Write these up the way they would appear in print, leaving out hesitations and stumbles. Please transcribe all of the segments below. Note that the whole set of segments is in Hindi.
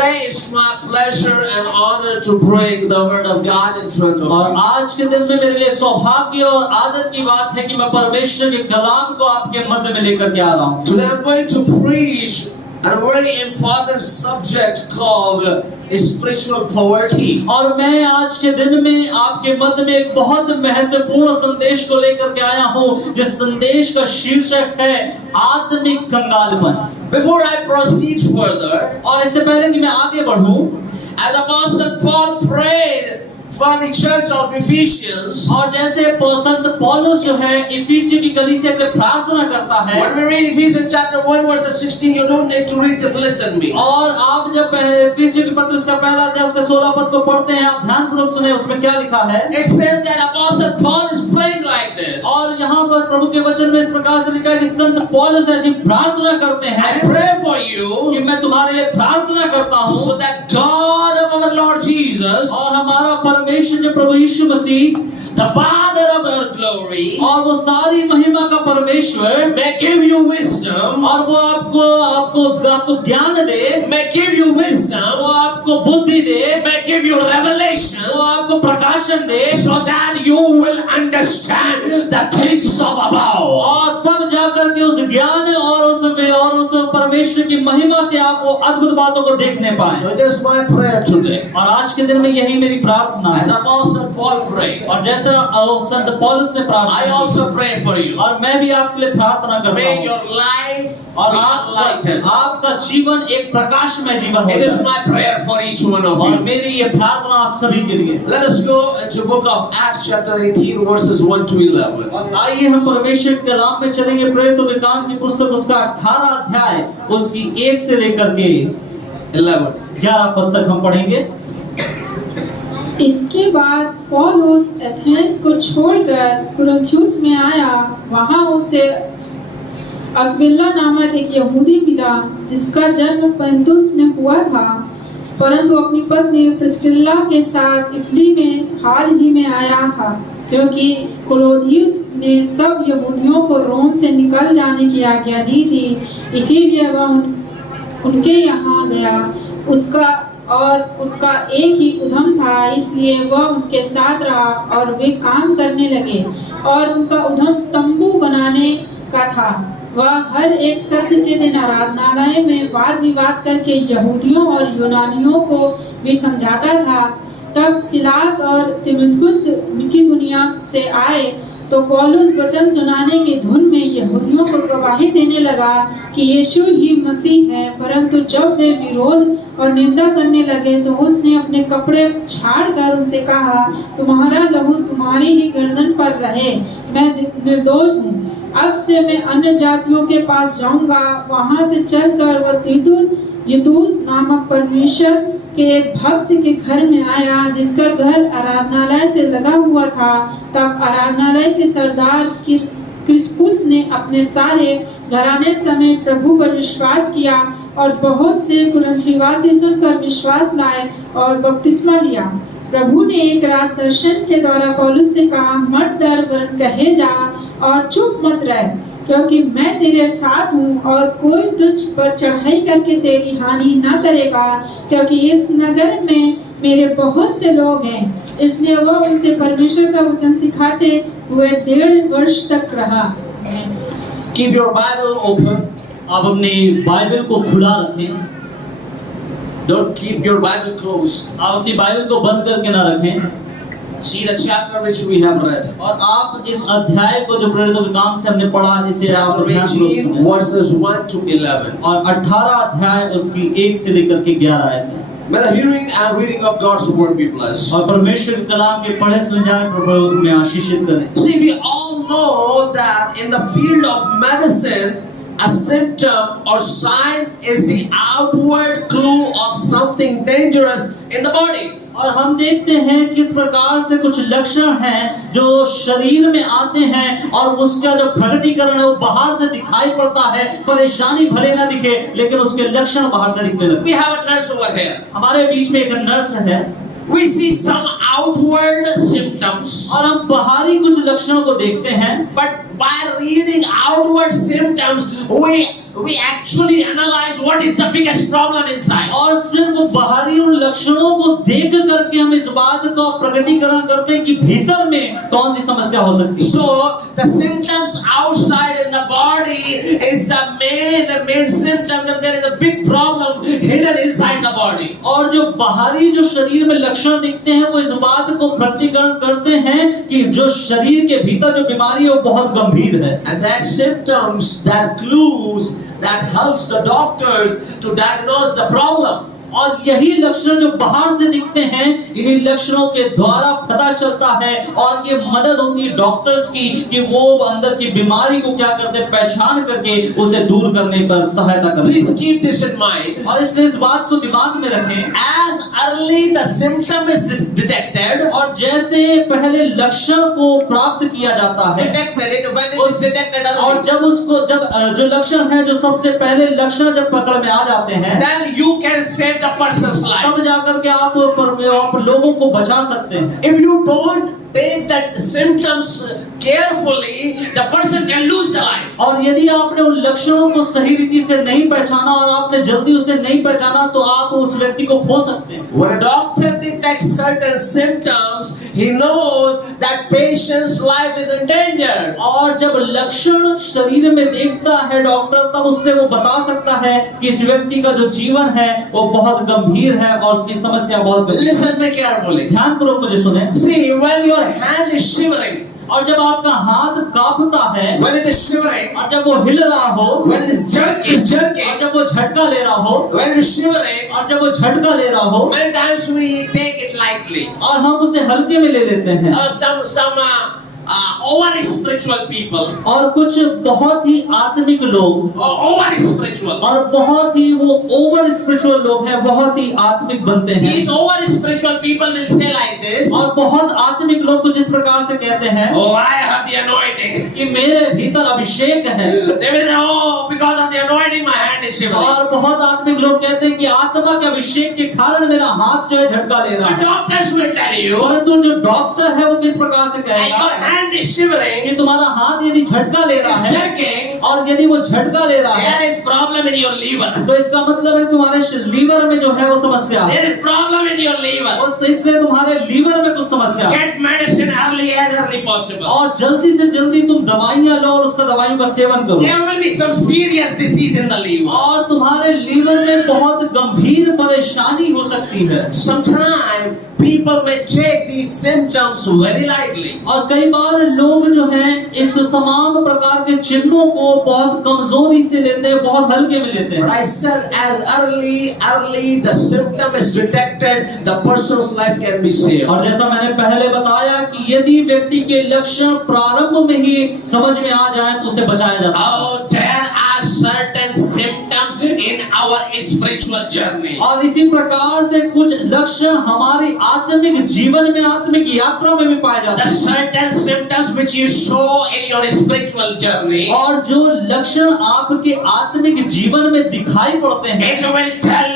Today it's my pleasure and honor to bring the word of God in front of और you. आज के दिन में मेरे लिए सौभाग्य और आदर की बात है कि मैं परमेश्वर के कलाम को आपके मध्य में लेकर के आ रहा हूँ। Today I'm going to preach on a very important subject called spiritual poverty. और मैं आज के दिन में आपके मध्य में एक बहुत महत्वपूर्ण संदेश को लेकर के आया हूँ, जिस संदेश का शीर्षक है आत्मिक कंगालपन। Before I proceed further, और इससे पहले कि मैं आगे बढ़ूं, as Apostle Paul prayed for the church of Ephesians, और जैसे संत पौलुस जो है इफिसी की कलीसिया के प्रार्थना करता है, when we read Ephesians chapter 1 verse 16, you don't need to read, just listen me. और आप जब इफिसी के पत्र उसका पहला अध्याय उसका 16 पद को पढ़ते हैं, आप ध्यानपूर्वक सुने उसमें क्या लिखा है। It says that Apostle Paul is praying like this. और यहाँ पर प्रभु के वचन में इस प्रकार से लिखा है कि संत पौलुस ऐसी प्रार्थना करते I हैं pray for कि you मैं तुम्हारे लिए प्रार्थना करता हूँ, so that God of our Lord Jesus, और हमारा परमेश्वर जो प्रभु यीशु मसीह, the Father of our glory, और वो सारी महिमा का परमेश्वर, may give you wisdom, और वो आपको ज्ञान दे, may give you वो wisdom, आपको बुद्धि दे, may give you revelation, वो आपको प्रकाशन दे, so that you will understand the things of above. और तब जाकर के उस ज्ञान और उस परमेश्वर की महिमा से आप वो अद्भुत बातों को देखने पाए। So it is my prayer today, और आज के दिन में यही मेरी प्रार्थना as है। Apostle Paul prayed, और जैसे संत पौलुस ने प्रार्थना I की, also pray for you. और मैं भी आपके लिए प्रार्थना करता May हूँ, your life और be enlightened. आपका जीवन एक प्रकाशमय जीवन हो It is जाए। my prayer for each one of और you. मेरी ये प्रार्थना आप सभी के लिए। Let us go into book of Acts chapter 18 verses 1 to 11. और आइए हम परमेश्वर के कलाम में चलेंगे। प्रेरितों के काम की पुस्तक उसका 18 अध्याय उसकी 1 से लेकर के 11 पद तक हम पढ़ेंगे। इसके बाद पौलुस एथेंस को छोड़कर कुरिन्थुस में आया। वहां उसे अक्विला नामक एक यहूदी मिला, जिसका जन्म पंतुस में हुआ था, परंतु अपनी पत्नी प्रिस्किल्ला के साथ इटली में हाल ही में आया था, क्योंकि क्लौदियुस ने सब यहूदियों को रोम से निकल जाने की आज्ञा दी थी। इसीलिए वह उनके यहाँ गया। उनका एक ही उद्यम था, इसलिए वह उनके साथ रहा और वे काम करने लगे। और उनका उद्यम तंबू बनाने का था। वह हर एक सत्र के दिन आराधनालय में वाद विवाद करके यहूदियों और यूनानियों को भी समझाता था। तब सिलास और तीमुथियुस मकिदुनिया से आए तो पौलुस वचन सुनाने की धुन में यहूदियों को गवाही देने लगा कि यीशु ही मसीह है। परंतु जब वे विरोध और निंदा करने लगे तो उसने अपने कपड़े झाड़कर उनसे कहा, तुम्हारा लहू तुम्हारी ही गर्दन पर रहे, मैं निर्दोष हूँ। अब से मैं अन्य जातियों के पास जाऊंगा। वहां से चलकर वह तीतुस नामक परमेश्वर के एक भक्त के घर में आया, जिसका घर आराधनालय से लगा हुआ था। तब आराधनालय के सरदार क्रिस्पुस ने अपने सारे घराने समेत प्रभु पर विश्वास किया, और बहुत से कुरिन्थवासी सुनकर विश्वास लाए और बपतिस्मा लिया। प्रभु ने एक रात दर्शन के द्वारा पौलुस से कहा, मत डर, वरन कहे जा और चुप मत रह, क्योंकि मैं तेरे साथ हूँ, और कोई तुझ पर चढ़ाई करके तेरी हानि न करेगा, क्योंकि इस नगर में मेरे बहुत से लोग हैं। इसलिए वह उनसे परमेश्वर का वचन सिखाते हुए 1.5 वर्ष तक रहा। Keep your Bible open. आप अपनी बाइबल को खुला रखें, Don't keep your Bible closed. आप अपनी बाइबल को बंद करके ना रखें। See the chapter which we have read. और आप इस अध्याय को जो प्रेरितों के काम से हमने पढ़ा, इसे आप Chapter 18 verses 1 to 11. और 18 अध्याय उसकी 1 से लेकर के 11 आयत है। May the hearing and reading of God's word be blessed. और परमेश्वर के कलाम के पढ़े सुने जाने प्रभु में आशीषित करें। See, we all know that in the field of medicine, a symptom or sign is the outward clue of something dangerous in the body. और हम देखते हैं किस प्रकार से कुछ लक्षण हैं जो शरीर में आते हैं, और उसका जो प्रकटीकरण है वो बाहर से दिखाई पड़ता है। परेशानी भले ना दिखे, लेकिन उसके लक्षण बाहर से दिखने लगते We हैं। have a nurse over here. हमारे बीच में एक नर्स है। we see some outward symptoms, और हम बाहरी कुछ लक्षणों को देखते हैं, but by reading outward symptoms, we actually analyze what is the biggest problem inside. और सिर्फ बाहरी उन लक्षणों को देख करके हम इस बात का प्रकटीकरण करते हैं कि भीतर में कौन सी समस्या हो सकती है। So the symptoms outside in the body is the main symptoms, and there is a big problem hidden inside the body. और जो बाहरी जो शरीर में लक्षण दिखते हैं वो इस बात को प्रकटीकरण करते हैं कि जो शरीर के भीतर जो बीमारी है वो बहुत गंभीर है। And that symptoms, that clues, that helps the doctors to diagnose the problem. और यही लक्षण जो बाहर से दिखते हैं, इन्हीं लक्षणों के द्वारा पता चलता है और ये मदद होती है डॉक्टर्स की कि वो अंदर की बीमारी को क्या करते हैं, पहचान करके उसे दूर करने पर सहायता करते हैं। Please keep this in mind. और इसलिए इस बात को दिमाग में रखें, As early the symptom is detected, और जैसे पहले लक्षण को प्राप्त किया जाता है, detected it when it is detected और early, जब उसको जो लक्षण है, जो सबसे पहले लक्षण जब पकड़ में आ जाते हैं, then you can save the person's life. तब जाकर के आप लोगों को बचा सकते हैं। If you don't take that symptoms carefully, the person can lose the life. और यदि आपने उन लक्षणों को सही रीति से नहीं पहचाना और आपने जल्दी उसे नहीं पहचाना तो आप उस व्यक्ति को खो सकते हैं। When a doctor detects certain symptoms, he knows that patient's life is in danger. और जब लक्षण शरीर में देखता है डॉक्टर, तब उससे वो बता सकता है कि इस व्यक्ति का जो जीवन है वो बहुत गंभीर है और उसकी समस्या बहुत गंभीर है। Listen me carefully. ध्यानपूर्वक मुझे सुने। See, when your hand is shivering, और जब आपका हाथ कांपता है, when it is shivering, और जब वो हिल रहा हो, when this jerk is और jerking, जब वो झटका ले रहा हो, when it is shivering, और जब वो झटका ले रहा हो, many times we take it lightly. और हम उसे हल्के में ले लेते हैं। Some over spiritual people, और कुछ बहुत ही आत्मिक लोग, over spiritual. और बहुत ही वो ओवर स्पिरिचुअल लोग हैं, बहुत ही आत्मिक बनते हैं। These over spiritual people will say like this. और बहुत आत्मिक लोग कुछ इस प्रकार से कहते हैं Oh, I have the anointing. कि मेरे भीतर अभिषेक है। They will say, oh, because of the anointing, my hand is shivering. और बहुत आत्मिक लोग कहते हैं कि आत्मा के अभिषेक के कारण मेरा हाथ जो है झटका ले रहा The है। doctors will tell you, परंतु जो डॉक्टर है वो किस प्रकार से and कहेगा your hand is shivering, कि तुम्हारा हाथ यदि झटका ले रहा है, jerking, और यदि वो झटका ले रहा है, there is problem in your liver. तो इसका मतलब है तुम्हारे लीवर में जो है वो समस्या है। There is problem in your liver. और इसलिए तुम्हारे लीवर में कुछ समस्या है। Get medicine as early possible. और जल्दी से जल्दी तुम दवाइयाँ लो और उसका दवाइयों का सेवन करो। There will be some serious disease in the liver. और तुम्हारे लीवर में बहुत गंभीर परेशानी हो सकती है। Sometimes people may take these symptoms very lightly. और कई बार लोग जो हैं इस तमाम प्रकार के चिन्हों को बहुत कमजोरी से लेते हैं, बहुत हल्के में लेते But हैं। I said as early the symptom is detected, the person's life can be saved. और जैसा मैंने पहले बताया कि यदि व्यक्ति के लक्षण प्रारंभ में ही समझ में आ जाए तो उसे बचाया जा सकता है। Oh, there are certain symptoms in our spiritual journey. और इसी प्रकार से कुछ लक्षण हमारी आत्मिक जीवन में, आत्मिक यात्रा में भी पाए जाते The हैं। certain symptoms which you show in your spiritual journey, और जो लक्षण आपके आत्मिक जीवन में दिखाई पड़ते हैं, it will tell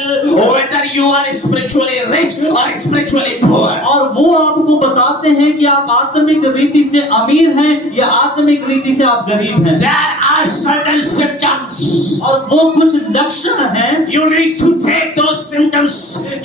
whether you are spiritually rich or spiritually poor. और वो आपको बताते हैं कि आप आत्मिक रीति से अमीर हैं या आत्मिक रीति से आप गरीब हैं। There are certain symptoms. और वो कुछ लक्षण हैं, You need to take those symptoms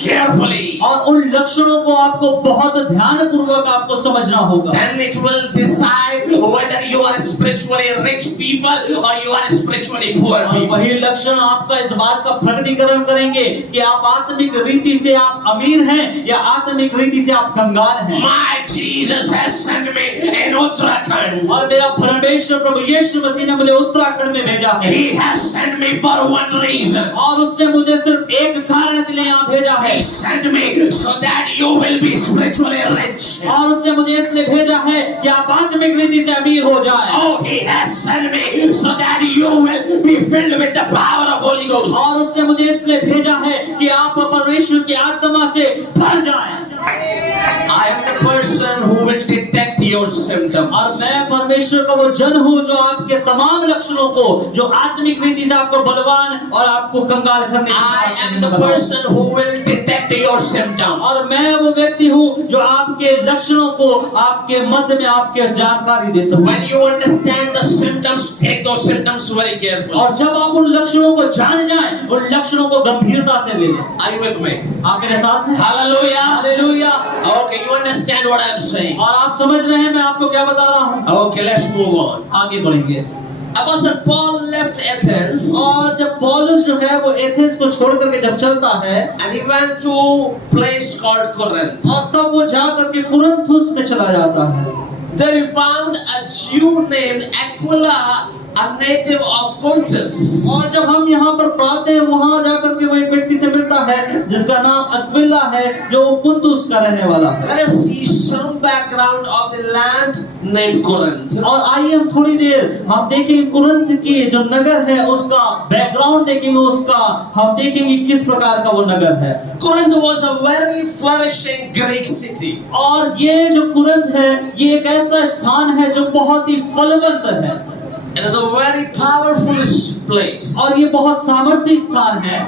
carefully. और उन लक्षणों को आपको बहुत ध्यानपूर्वक आपको समझना होगा। Then it will decide whether you are spiritually rich people or you are spiritually poor और people. वही लक्षण आपका इस बात का प्रकटीकरण करेंगे कि आप आत्मिक रीति से आप अमीर हैं या आत्मिक रीति से आप कंगाल हैं। My Jesus has sent me in Uttarakhand. और मेरा परमेश्वर प्रभु यीशु मसीह ने मुझे उत्तराखंड में भेजा है, He has sent me for one reason. और उसने मुझे सिर्फ एक कारण के लिए यहाँ भेजा है। He sent me so that you will be spiritually rich. और उसने मुझे इसलिए भेजा है कि आप आत्मिक रीति से अमीर हो जाएं। Oh, He has sent me so that you will be filled with the power of Holy Ghost. और उसने मुझे इसलिए भेजा है कि आप परमेश्वर की आत्मा से भर जाएं। I am the person person who will detect your symptoms. और मैं परमेश्वर का वो जन हूँ जो आपके तमाम लक्षणों को, जो आत्मिक रीति से आपको बलवान और आपको कंगाल करने I am the person who will detect your symptoms. और मैं वो व्यक्ति हूँ जो आपके लक्षणों को आपके मध्य में आपके जानकारी दे सकूं। When you understand the symptoms, take those symptoms very carefully. और जब आप उन लक्षणों को जान जाएं, उन लक्षणों को गंभीरता से ले लें। Are you with me? आप मेरे साथ हैं? Hallelujah. Hallelujah. Okay, you understand what I am saying. और आप समझ रहे हैं मैं आपको क्या बता रहा हूँ? Okay, let's move on. आगे बढ़ेंगे। Apostle Paul left Athens और जब पौलुस जो है वो एथेंस को छोड़ करके जब चलता है and he went to a place called Corinth. और तब वो जा करके कुरिन्थुस में चला जाता है। There he found a Jew named Aquila, a native of Pontus. और जब हम यहाँ पर पढ़ते हैं वहाँ जाकर के वो एक व्यक्ति से मिलता है जिसका नाम अक्विला है, जो पुंतुस का रहने वाला है। Let us see some background of the land named Corinth. और आइए हम थोड़ी देर हम देखेंगे कुरिन्थ की जो नगर है उसका बैकग्राउंड देखेंगे, उसका हम देखेंगे किस प्रकार का वो नगर है। Corinth was a very flourishing Greek city. और ये जो कुरिन्थ है ये एक ऐसा स्थान है जो बहुत ही फलवंत है। It is a very powerful place. और ये बहुत सामर्थ्य स्थान है।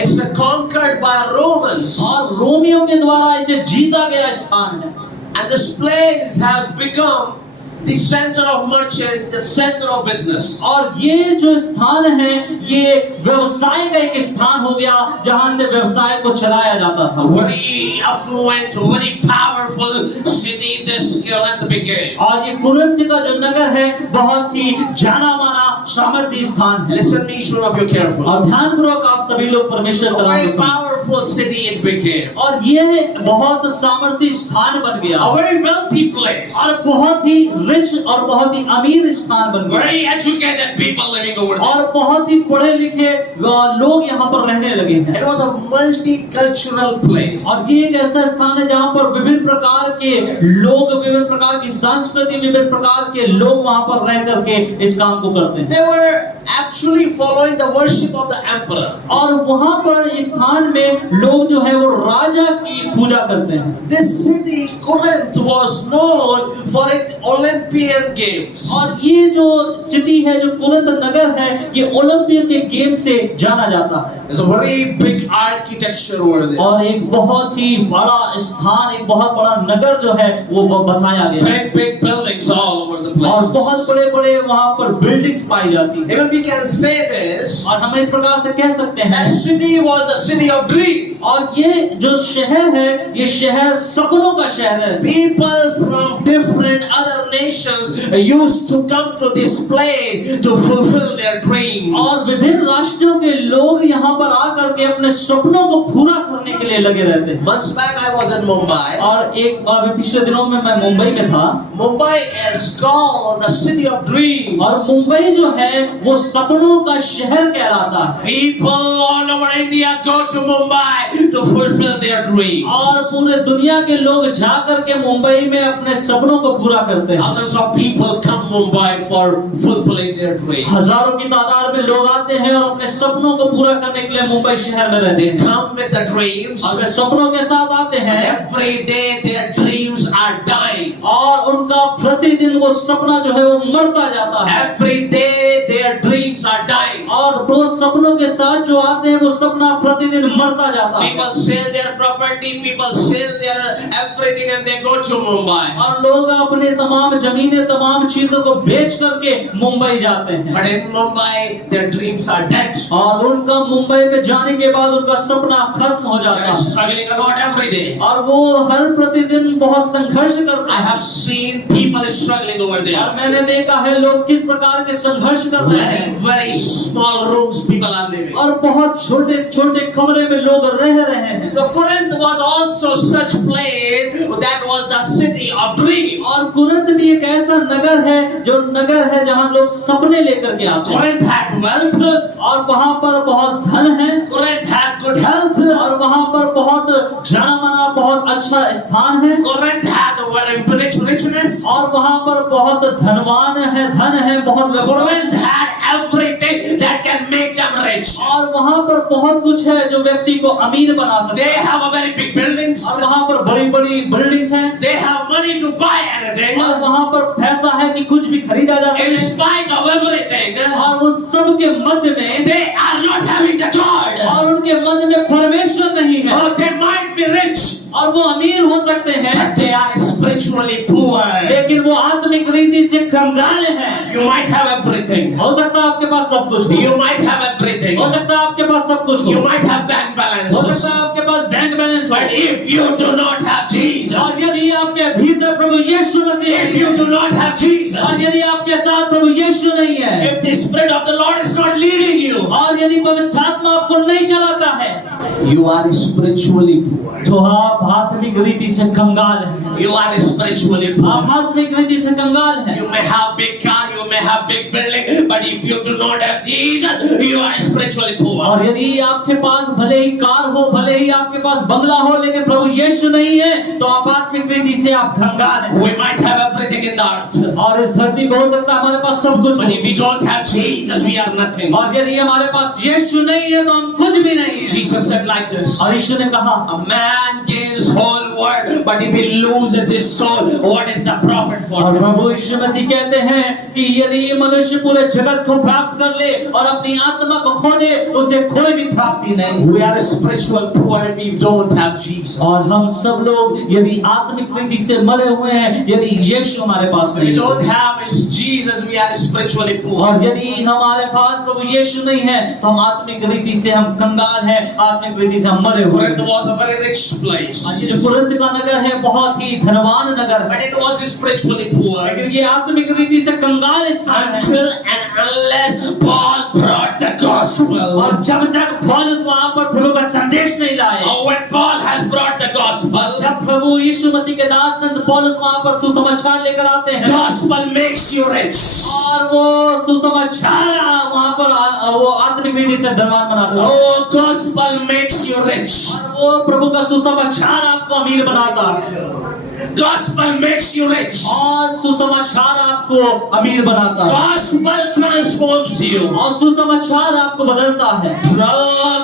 It's conquered by Romans. और रोमियों के द्वारा इसे जीता गया स्थान है। And this place has become the center of merchant, the center of business. और ये जो स्थान है ये व्यवसाय का एक स्थान हो गया जहां से व्यवसाय को चलाया जाता था। Very affluent, very powerful city this Corinth became. और ये कुरिन्थ का जो नगर है बहुत ही जाना माना सामर्थ्य स्थान है। Listen me, each one of you carefully. और ध्यानपूर्वक आप सभी लोग परमेश्वर A का नाम very सुनो। powerful city it became. और ये बहुत सामर्थ्य स्थान बन गया A very wealthy place. और बहुत ही रिच और बहुत ही अमीर स्थान बन गया Very educated people living over there. और बहुत ही पढ़े लिखे लोग यहाँ पर रहने लगे हैं। It was a multicultural place. और ये एक ऐसा स्थान है जहाँ पर विभिन्न प्रकार के लोग, विभिन्न प्रकार की संस्कृति, विभिन्न प्रकार के लोग वहाँ पर रह करके इस काम को करते हैं। They were actually following the worship of the emperor. और वहाँ पर इस स्थान में लोग जो है वो राजा की पूजा करते हैं। This city, Corinth, was known for its Olympian games. और ये जो सिटी है, जो कुरिन्थ नगर है, ये ओलंपिक के गेम से जाना जाता है। There's a very big architecture over there. और एक बहुत ही बड़ा स्थान, एक बहुत बड़ा नगर जो है वो बसाया गया है। Big buildings all over the और place. बहुत बड़े-बड़े वहाँ पर बिल्डिंग्स पाई जाती हैं। Even we can say this. और हम इस प्रकार से कह सकते हैं That city was the city of dream. और ये जो शहर है ये शहर सपनों का शहर है। People from different other nations used to come to this place to fulfill their dreams. और विभिन्न राष्ट्रों के लोग यहाँ पर आकर के अपने सपनों को पूरा करने के लिए लगे रहते हैं। Months back I was in Mumbai. और एक पिछले दिनों में मैं मुंबई में था। Mumbai is called the city of dreams. और मुंबई जो है वो सपनों का शहर कहलाता है। People all over India go to Mumbai to fulfill their dreams. और पूरे दुनिया के लोग जाकर के मुंबई में अपने सपनों को पूरा करते हैं। Thousands of people come Mumbai for fulfilling their dreams. हजारों की तादाद में लोग आते हैं और अपने सपनों को पूरा करने के लिए मुंबई शहर में रहते They हैं। come with the dreams. और वे सपनों के साथ आते हैं Every day their dreams are dying. और उनका प्रतिदिन वो सपना जो है वो मरता जाता है। Every day their dreams are dying. और रोज सपनों के साथ जो आते हैं वो सपना प्रतिदिन मरता जाता है। People sell their property, people sell their everything and they go to Mumbai. और लोग अपने तमाम जमीनें, तमाम चीजों को बेच करके मुंबई जाते हैं। But in Mumbai their dreams are dead. और उनका मुंबई में जाने के बाद उनका सपना खत्म हो They जाता are है। struggling a lot every day. और वो हर प्रतिदिन बहुत संघर्ष करते I हैं। have seen people struggling over और there. मैंने देखा है लोग किस प्रकार के संघर्ष कर रहे Very, हैं। very small rooms people are living. और बहुत छोटे छोटे कमरे में लोग रह रहे हैं। So Corinth was also such place that was the city of dream. और कुरिन्थ भी एक ऐसा नगर है जो नगर है जहाँ लोग सपने लेकर के आते हैं। Corinth had wealth. और वहाँ पर बहुत धन है। Corinth had good health. और वहाँ पर बहुत जाना माना बहुत अच्छा स्थान है। Corinth had very rich richness. और वहाँ पर बहुत धनवान है, धन है, बहुत व्यवसाय Corinth had everything that can make them rich. और वहाँ पर बहुत कुछ है जो व्यक्ति को अमीर बना सकता They है। have a very big buildings. और वहाँ पर बड़ी-बड़ी बिल्डिंग्स हैं। They have money to buy anything. और वहाँ पर पैसा है कि कुछ भी खरीदा जा In सके। spite of everything, और वो सब के मध्य में they are not having the God. और उनके मध्य में परमेश्वर नहीं है। Or they might be rich, और वो अमीर हो सकते हैं, but they are spiritually poor. लेकिन वो आत्मिक रीति से कंगाल हैं। You might have everything. हो सकता है आपके पास सब कुछ हो। You might have everything. हो सकता है आपके पास सब कुछ हो। You might have bank हो सकता है balance. आपके पास बैंक बैलेंस हो। But if you do not have और Jesus, यदि आपके भीतर प्रभु यीशु मसीह if नहीं you है, do not have और Jesus, यदि आपके साथ प्रभु यीशु नहीं है, if the Spirit of the Lord is not leading you, और यदि पवित्र आत्मा आपको नहीं चलाता है, you are spiritually poor. तो आप आत्मिक रीति से कंगाल हैं। You are spiritually poor. आप आत्मिक रीति से कंगाल हैं। You may have big car, you may have big building, but if you do not have Jesus, you are spiritually poor. और यदि आपके पास भले ही कार हो, भले ही आपके पास बंगला हो, लेकिन प्रभु यीशु नहीं है, तो आप आत्मिक रीति से आप कंगाल हैं। We might have everything in the earth, और इस धरती पे हो सकता है हमारे पास सब कुछ but हो, if we don't have Jesus, we are nothing. और यदि हमारे पास यीशु नहीं है तो हम कुछ भी नहीं है। Jesus said like this: और यीशु ने कहा, a man gains whole world, but if he loses his soul, what is the profit for और him? प्रभु यीशु मसीह कहते हैं कि यदि ये मनुष्य पूरे जगत को प्राप्त कर ले और अपनी आत्मा को खो दे, तो उसे कोई भी प्राप्ति नहीं। We are spiritual poor if we don't have Jesus. और हम सब लोग यदि आत्मिक रीति से मरे हुए हैं, यदि यीशु हमारे पास If we नहीं don't है, have is Jesus, we are spiritually poor. और यदि हमारे पास प्रभु यीशु नहीं है, तो हम आत्मिक रीति से हम कंगाल हैं, आत्मिक रीति से हम मरे हुए Corinth हैं। was a very rich place, और ये जो कुरिन्थ का नगर है बहुत ही धनवान नगर but है, it was spiritually poor लेकिन ये आत्मिक रीति से कंगाल स्थान है। until and unless Paul brought the gospel. और जब तक पौलुस वहां पर प्रभु का संदेश नहीं लाए, Or when Paul has brought the gospel, जब प्रभु यीशु मसीह के दास संत पौलुस वहां पर सुसमाचार लेकर आते हैं, gospel makes you rich. और वो सुसमाचार वहां पर वो आत्मिक रीति से धनवान बनाता है, Oh, gospel makes you rich. और वो प्रभु का सुसमाचार आपको अमीर बनाता है, Gospel makes you rich. और सुसमाचार आपको अमीर बनाता है, Gospel transforms you. और सुसमाचार आपको बदलता है, The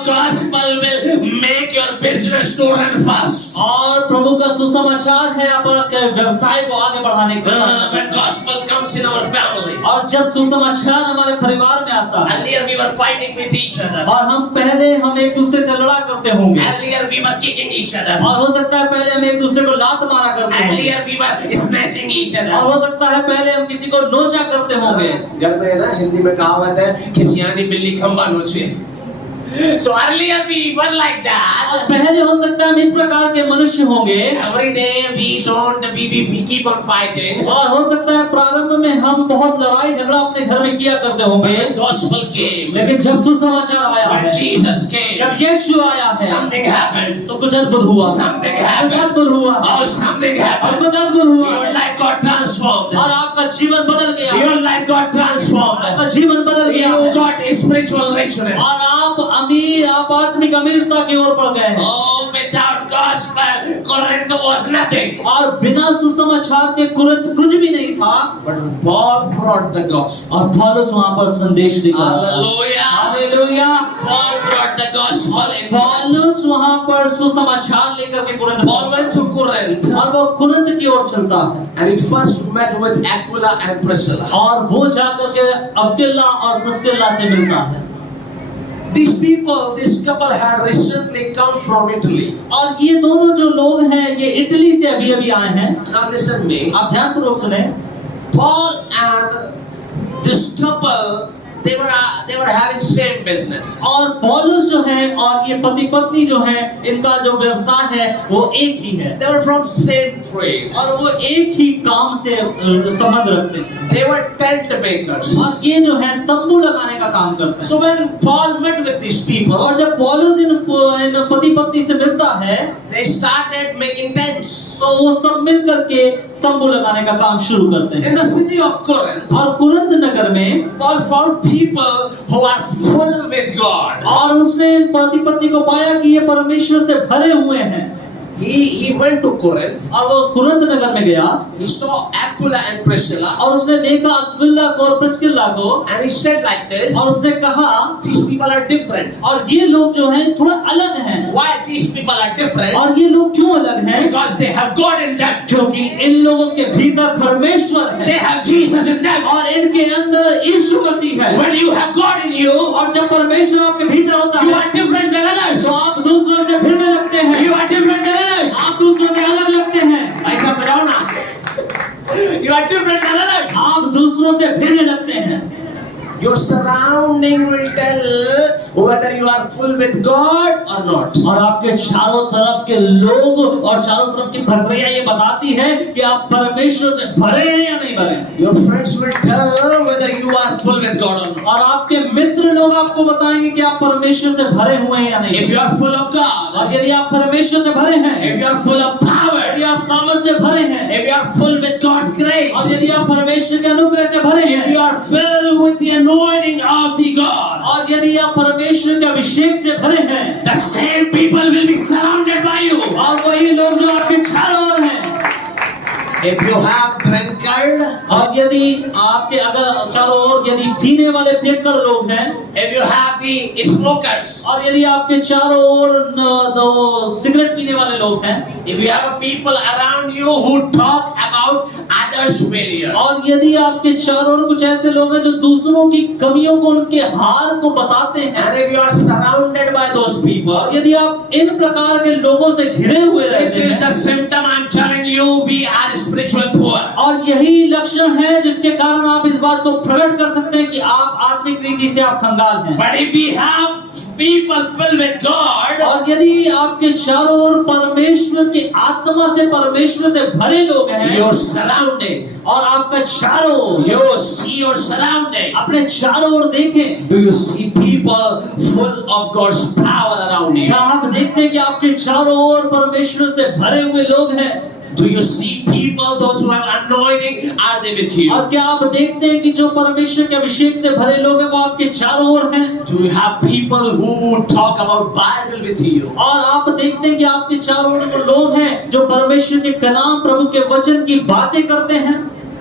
gospel will make your business to run fast. और प्रभु का सुसमाचार है आपके व्यवसाय को आगे बढ़ाने का। When gospel comes in our family, और जब सुसमाचार हमारे परिवार में आता है, earlier we were fighting with each other. और हम एक दूसरे से लड़ा करते होंगे, Earlier we were kicking each other. और हो सकता है पहले हम एक दूसरे को लात मारा करते होंगे, Earlier we were snatching each और other. हो सकता है पहले हम किसी को नोचा करते होंगे। घर में ना हिंदी में कहावत है कि सियानी बिल्ली खंबा नोचे. So earlier we were like और that. पहले हो सकता है हम इस प्रकार के मनुष्य होंगे, Every day we keep on fighting. और हो सकता है प्रारंभ में हम बहुत लड़ाई झगड़ा अपने घर में किया करते होंगे, When gospel came, लेकिन जब सुसमाचार आया when है, Jesus came, जब यीशु आया है, something happened. तो कुछ अद्भुत हुआ, Something कुछ happened. अद्भुत हुआ, Oh, something और happened. कुछ अद्भुत हुआ, Your life got transformed. और आपका जीवन बदल गया, Your life got transformed. आपका जीवन बदल गया You है, got spiritual richness. और आप आत्मिक अमीरता की ओर बढ़ गए हैं। Oh, without gospel, Corinth was nothing. और बिना सुसमाचार के कुरिन्थ कुछ भी नहीं था, But Paul brought the gospel. और पौलुस वहां पर संदेश लेकर आया। Hallelujah. Hallelujah. Paul brought the gospel in Corinth. पौलुस वहां पर सुसमाचार लेकर के Corinth Paul went to Corinth और वो कुरिन्थ की ओर चलता है, and he first met with Aquila and Priscilla. और वो जाकर के अक्विला और प्रिस्किल्ला से मिलता है। This couple had recently come from Italy. और ये दोनों जो लोग हैं ये इटली से अभी आए हैं। Now listen me. आप ध्यानपूर्वक सुने। Paul and this couple, they were having same business. और पौलुस जो है और ये पति पत्नी जो है, इनका जो व्यवसाय है वो एक ही है, They were from same trade. और वो एक ही काम से संबंध रखते हैं, They were tent makers. और ये जो है तंबू लगाने का काम करते हैं। So when Paul met with these people, और जब पौलुस इन पति पत्नी से मिलता है, they started making tents. तो वो सब मिल करके तंबू लगाने का काम शुरू करते हैं। In the city of Corinth, और कुरिन्थ नगर में Paul found people who are full with God. और उसने पति पत्नी को पाया कि ये परमेश्वर से भरे हुए हैं। he went to Corinth. और वो कुरिन्थ नगर में गया He saw Aquila and Priscilla, और उसने देखा अक्विला को और प्रिस्किल्ला को and he said like this, और उसने कहा these people are different. और ये लोग जो हैं थोड़ा अलग हैं। Why these people are different? और ये लोग क्यों अलग हैं? Because they have God in them. क्योंकि इन लोगों के भीतर परमेश्वर है They have Jesus in them. और इनके अंदर यीशु मसीह है। When you have God in you, और जब परमेश्वर आपके भीतर होता you है are different than others. तो आप दूसरों से भिन्न लगते हैं। You are different than others. आप दूसरों से अलग लगते हैं। ऐसा बताओ ना. You are different than others. आप दूसरों से भिन्न लगते हैं। Your surrounding will tell whether you are full with God or not. और आपके चारों तरफ के लोग और चारों तरफ की प्रक्रिया ये बताती है कि आप परमेश्वर से भरे हैं या नहीं भरे। Your friends will tell whether you are full with God or not. और आपके मित्र लोग आपको बताएंगे कि आप परमेश्वर से भरे हुए हैं या नहीं। If you are full of God, और यदि आप परमेश्वर से भरे हैं, if you are full of power, यदि आप सामर्थ से भरे हैं, if you are full with God's और grace, यदि आप परमेश्वर के अनुग्रह से भरे if you हैं, are filled with the anointing of the God, और यदि आप परमेश्वर के अभिषेक से भरे हैं, the same people will be surrounded by you. और वही लोग जो आपके चारों ओर हैं। If you have drunkard, और यदि आपके अगर चारों ओर यदि पीने वाले पियक्कड़ लोग हैं, if you have the smokers, और यदि आपके चारों ओर सिगरेट पीने वाले लोग हैं, if you have people around you who talk about others' failure, और यदि आपके चारों ओर कुछ ऐसे लोग हैं जो दूसरों की कमियों को उनके हार को बताते हैं, and if you are surrounded by those people, और यदि आप इन प्रकार के लोगों से घिरे हुए this रहते is the हैं, symptom I'm telling you, we are spiritual poor. और यही लक्षण है जिसके कारण आप इस बात को प्रकट कर सकते हैं कि आप आत्मिक रीति से आप कंगाल हैं। But if we have people filled with God, और यदि आपके चारों ओर परमेश्वर की आत्मा से परमेश्वर से भरे लोग हैं, your surrounding, और आपका चारों ओर you see your surrounding. अपने चारों ओर देखें, Do you see people full of God's power around you? क्या आप देखते हैं कि आपके चारों ओर परमेश्वर से भरे हुए लोग हैं? Do you see people, those who have anointing, are they with you? और क्या आप देखते हैं कि जो परमेश्वर के अभिषेक से भरे लोग हैं वो आपके चारों ओर हैं? Do you have people who talk about Bible with you? और आप देखते हैं कि आपके चारों ओर वो लोग हैं जो परमेश्वर के कलाम प्रभु के वचन की बातें करते हैं।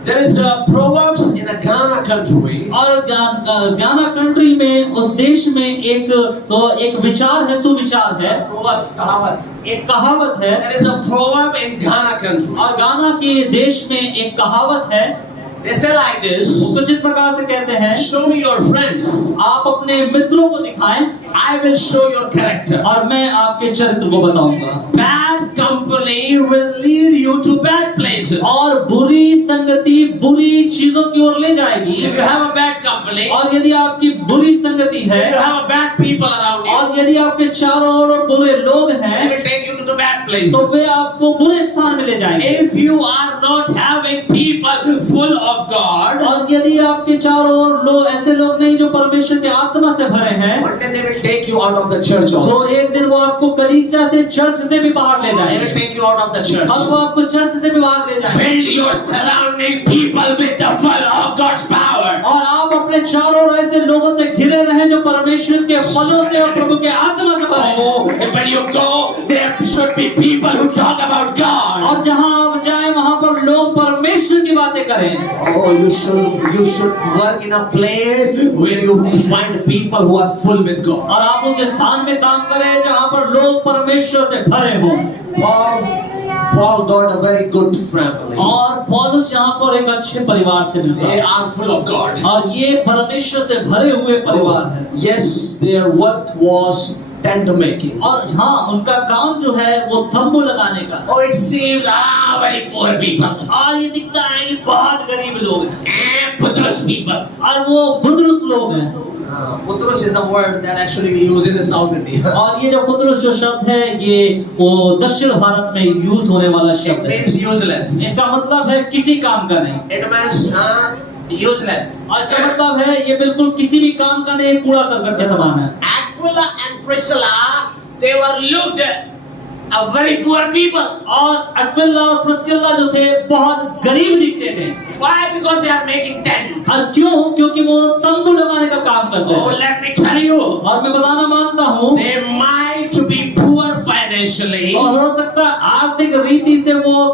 There is a Proverbs in a Ghana country. और गाना कंट्री में उस देश में एक विचार है, सुविचार है, Proverbs, कहावत. एक कहावत है। There is a proverb in Ghana country. और गाना के देश में एक कहावत है, They say like this. वो कुछ इस प्रकार से कहते हैं, Show me your friends. आप अपने मित्रों को दिखाएं I will show your character. और मैं आपके चरित्र को बताऊंगा। Bad company will lead you to bad places. और बुरी संगति बुरी चीजों की ओर ले जाएगी। If you have a bad company, और यदि आपकी बुरी संगति है, if you have a bad people around you, और यदि आपके चारों ओर बुरे लोग they हैं, will take you to the bad places. तो वे आपको बुरे स्थान में ले जाएंगे। If you are not having people full of God, और यदि आपके चारों ओर लोग ऐसे लोग नहीं जो परमेश्वर की आत्मा से भरे हैं, one day they will take you out of the church तो also. एक दिन वो आपको कलीसिया से, चर्च से भी बाहर ले They will जाएंगे, take you out of the church. और वो आपको चर्च से भी बाहर ले जाएंगे। Build your surrounding people with the full of God's power. और आप अपने चारों ओर ऐसे लोगों से घिरे रहें जो परमेश्वर के फलों से और प्रभु के आत्मा से भरे हैं। Oh, and when you go, there should be people who talk about God. और जहां आप जाएं वहां पर लोग परमेश्वर की बातें करें। Oh, you should work in a place where you find people who are full with God. और आप उस स्थान में काम करें जहां पर लोग परमेश्वर से भरे हों। Paul got a very good family. और पौलुस यहाँ पर एक अच्छे परिवार से मिलता They है, are full of God. और ये परमेश्वर से भरे हुए परिवार है। Yes, their work was tent making. और हाँ, उनका काम जो है वो तंबू लगाने का। Oh, it seems very poor people. और ये दिखता है कि बहुत गरीब लोग हैं, And Putrus people. और वो बुद्रुस लोग हैं। Putrus is a word that actually we use in the South India. और ये जो फुद्रुस जो शब्द है ये वो दक्षिण भारत में यूज होने वाला It शब्द है। means useless. इसका मतलब है किसी काम का नहीं, It means useless. और इसका मतलब है ये बिल्कुल किसी भी काम का नहीं, कूड़ा करकट के समान है। Aquila and Priscilla, they were looked a very poor people. और अक्विला और प्रिस्किल्ला जो थे बहुत गरीब दिखते थे। Why? Because they are making tent. और क्यों? क्योंकि वो तंबू लगाने का काम करते Oh, थे। let me tell you, और मैं बताना मानता हूँ they might be poor financially. financially, और हो सकता है आर्थिक रीति से वो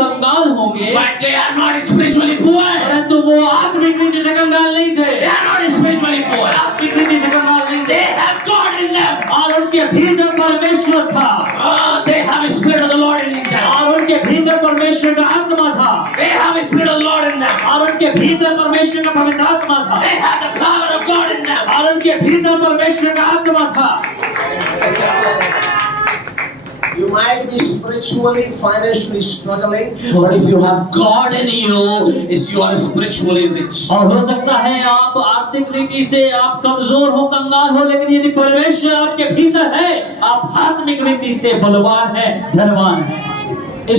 कंगाल होंगे, but they are not spiritually poor. परंतु वो आत्मिक रीति से कंगाल नहीं थे। They are not spiritually poor. आत्मिक रीति से कंगाल नहीं थे, They have God in them. और उनके भीतर परमेश्वर था, They have Spirit of the Lord in them. और उनके भीतर परमेश्वर का आत्मा था, They have Spirit of the Lord in them. और उनके भीतर परमेश्वर का पवित्र आत्मा था, They have the power of God in them. और उनके भीतर परमेश्वर का आत्मा था। You might be spiritually, financially struggling, but if you have God in you, you are spiritually rich. और हो सकता है आप आर्थिक रीति से आप कमजोर हो, कंगाल हो, लेकिन यदि परमेश्वर आपके भीतर है, आप आत्मिक रीति से बलवान है, धनवान है।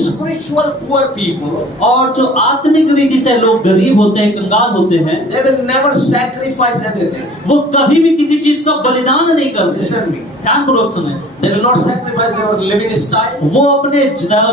Spiritual poor people, और जो आत्मिक रीति से लोग गरीब होते हैं, कंगाल होते हैं, they will never sacrifice anything. वो कभी भी किसी चीज का बलिदान नहीं करते। Listen to me. ध्यानपूर्वक सुने। They will not sacrifice their living style. वो अपने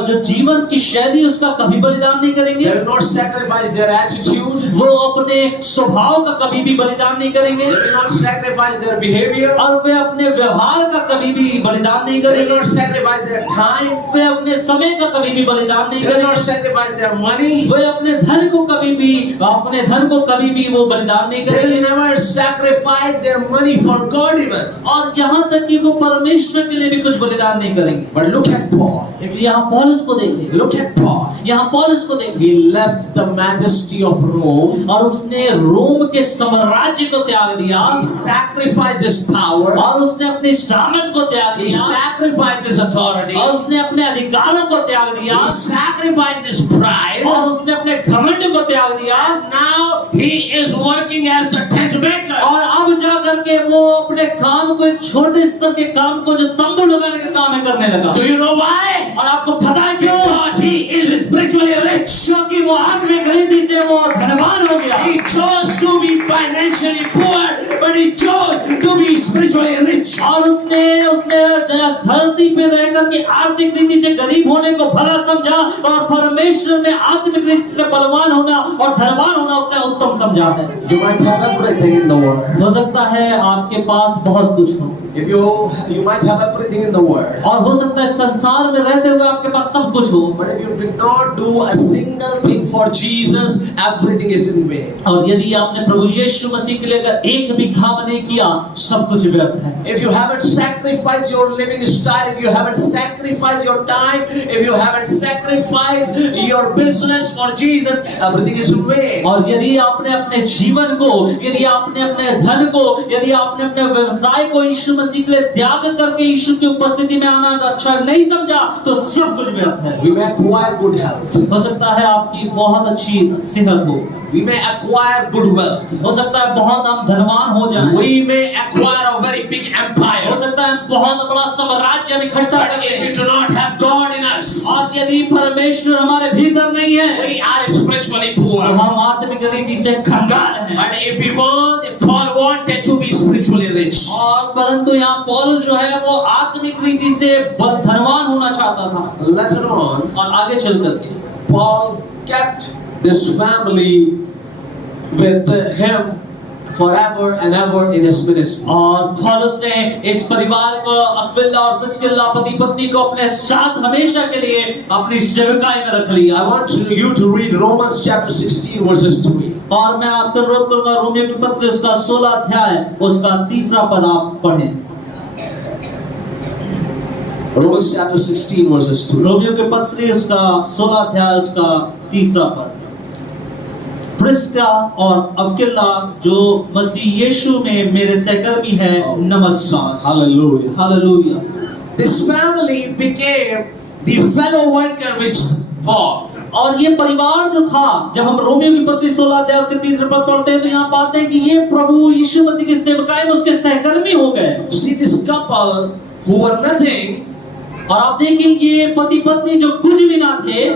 जो जीवन की शैली उसका कभी बलिदान नहीं करेंगे। They will not sacrifice their attitude. वो अपने स्वभाव का कभी भी बलिदान नहीं करेंगे। They will not sacrifice their behavior. और वे अपने व्यवहार का कभी भी बलिदान नहीं They will करेंगे। not sacrifice their time. वे अपने समय का कभी भी बलिदान नहीं They will not करेंगे। sacrifice their money. वे अपने धन को कभी भी वो बलिदान नहीं They करेंगे। will never sacrifice their money for God even. और यहाँ तक कि वो परमेश्वर के लिए भी कुछ बलिदान नहीं करेंगे। But look at Paul. लेकिन यहाँ पौलुस को देखिए, Look at Paul. यहाँ पौलुस को देखिए, He left the majesty of Rome. और उसने रोम के साम्राज्य को त्याग दिया, He sacrificed his power. और उसने अपनी सामर्थ को त्याग He दिया, sacrificed his authority. और उसने अपने अधिकारों को त्याग दिया, He sacrificed his pride. और उसने अपने घमंड को त्याग दिया। Now he is working as the tent maker. और अब जा करके वो अपने काम को, एक छोटे स्तर के काम को जो तंबू लगाने का काम है, करने लगा। Do you know why? और आपको पता है क्यों? Because he is spiritually rich. क्योंकि वो आत्मिक रीति से वो धनवान हो गया। He chose to be financially poor, but he chose to be spiritually rich. और उसने धरती पे रहकर के आर्थिक रीति से गरीब होने को भला समझा, और परमेश्वर में आत्मिक रीति से बलवान होना और धनवान होना उसने उत्तम समझा है। You might have everything in the world. हो सकता है आपके पास बहुत कुछ हो, If you might have everything in the world. और हो सकता है संसार में रहते हुए आपके पास सब कुछ हो, But if you did not do a single thing for Jesus, everything is in vain. और यदि आपने प्रभु यीशु मसीह के लिए अगर एक भी काम नहीं किया, सब कुछ व्यर्थ है। If you haven't sacrificed your living style, if you haven't sacrificed your time, if you haven't sacrificed your business for Jesus, everything is in vain. और यदि आपने अपने जीवन को, यदि आपने अपने धन को, यदि आपने अपने व्यवसाय को यीशु मसीह के लिए त्याग करके यीशु की उपस्थिति में आना अच्छा नहीं समझा, तो सब कुछ व्यर्थ है। We may acquire good health. हो सकता है आपकी बहुत अच्छी सेहत हो, We may acquire good wealth. हो सकता है बहुत हम धनवान हो जाएं, We may acquire a very big हो empire. सकता है बहुत बड़ा साम्राज्य हम इकट्ठा But if we करें, do not have God in us, और यदि परमेश्वर हमारे भीतर नहीं है, we are spiritually तो poor. हम आत्मिक रीति से कंगाल हैं। But if we want, if Paul wanted to be spiritually rich, और परंतु यहाँ पौलुस जो है वो आत्मिक रीति से धनवान होना चाहता था। later on, और आगे चल करके Paul kept this family with him forever and ever in his ministry. और पौलुस ने इस परिवार को, अक्विला और प्रिस्किल्ला पति पत्नी को अपने साथ हमेशा के लिए अपनी सेवकाई में रख लिया। I want you to read Romans chapter 16 verses 3. और मैं आपसे अनुरोध करूंगा रोमियो के पत्र उसका 16 अध्याय उसका 3 पद आप पढ़ें। Romans chapter 16 verses 2. रोमियो के पत्र उसका 16 अध्याय उसका 3 पद। प्रिस्का और अक्विला जो मसीह यीशु में मेरे सहकर्मी हैं, नमस्कार। Hallelujah. Hallelujah. This family became the fellow worker with Paul. और ये परिवार जो था, जब हम रोमियो की पत्री 16 अध्याय उसके 3 पद पढ़ते हैं, तो यहाँ पाते हैं कि ये प्रभु यीशु मसीह की सेवकाई में उसके सहकर्मी हो गए। See this couple who were nothing, और आप देखें कि ये पति पत्नी जो कुछ भी ना थे,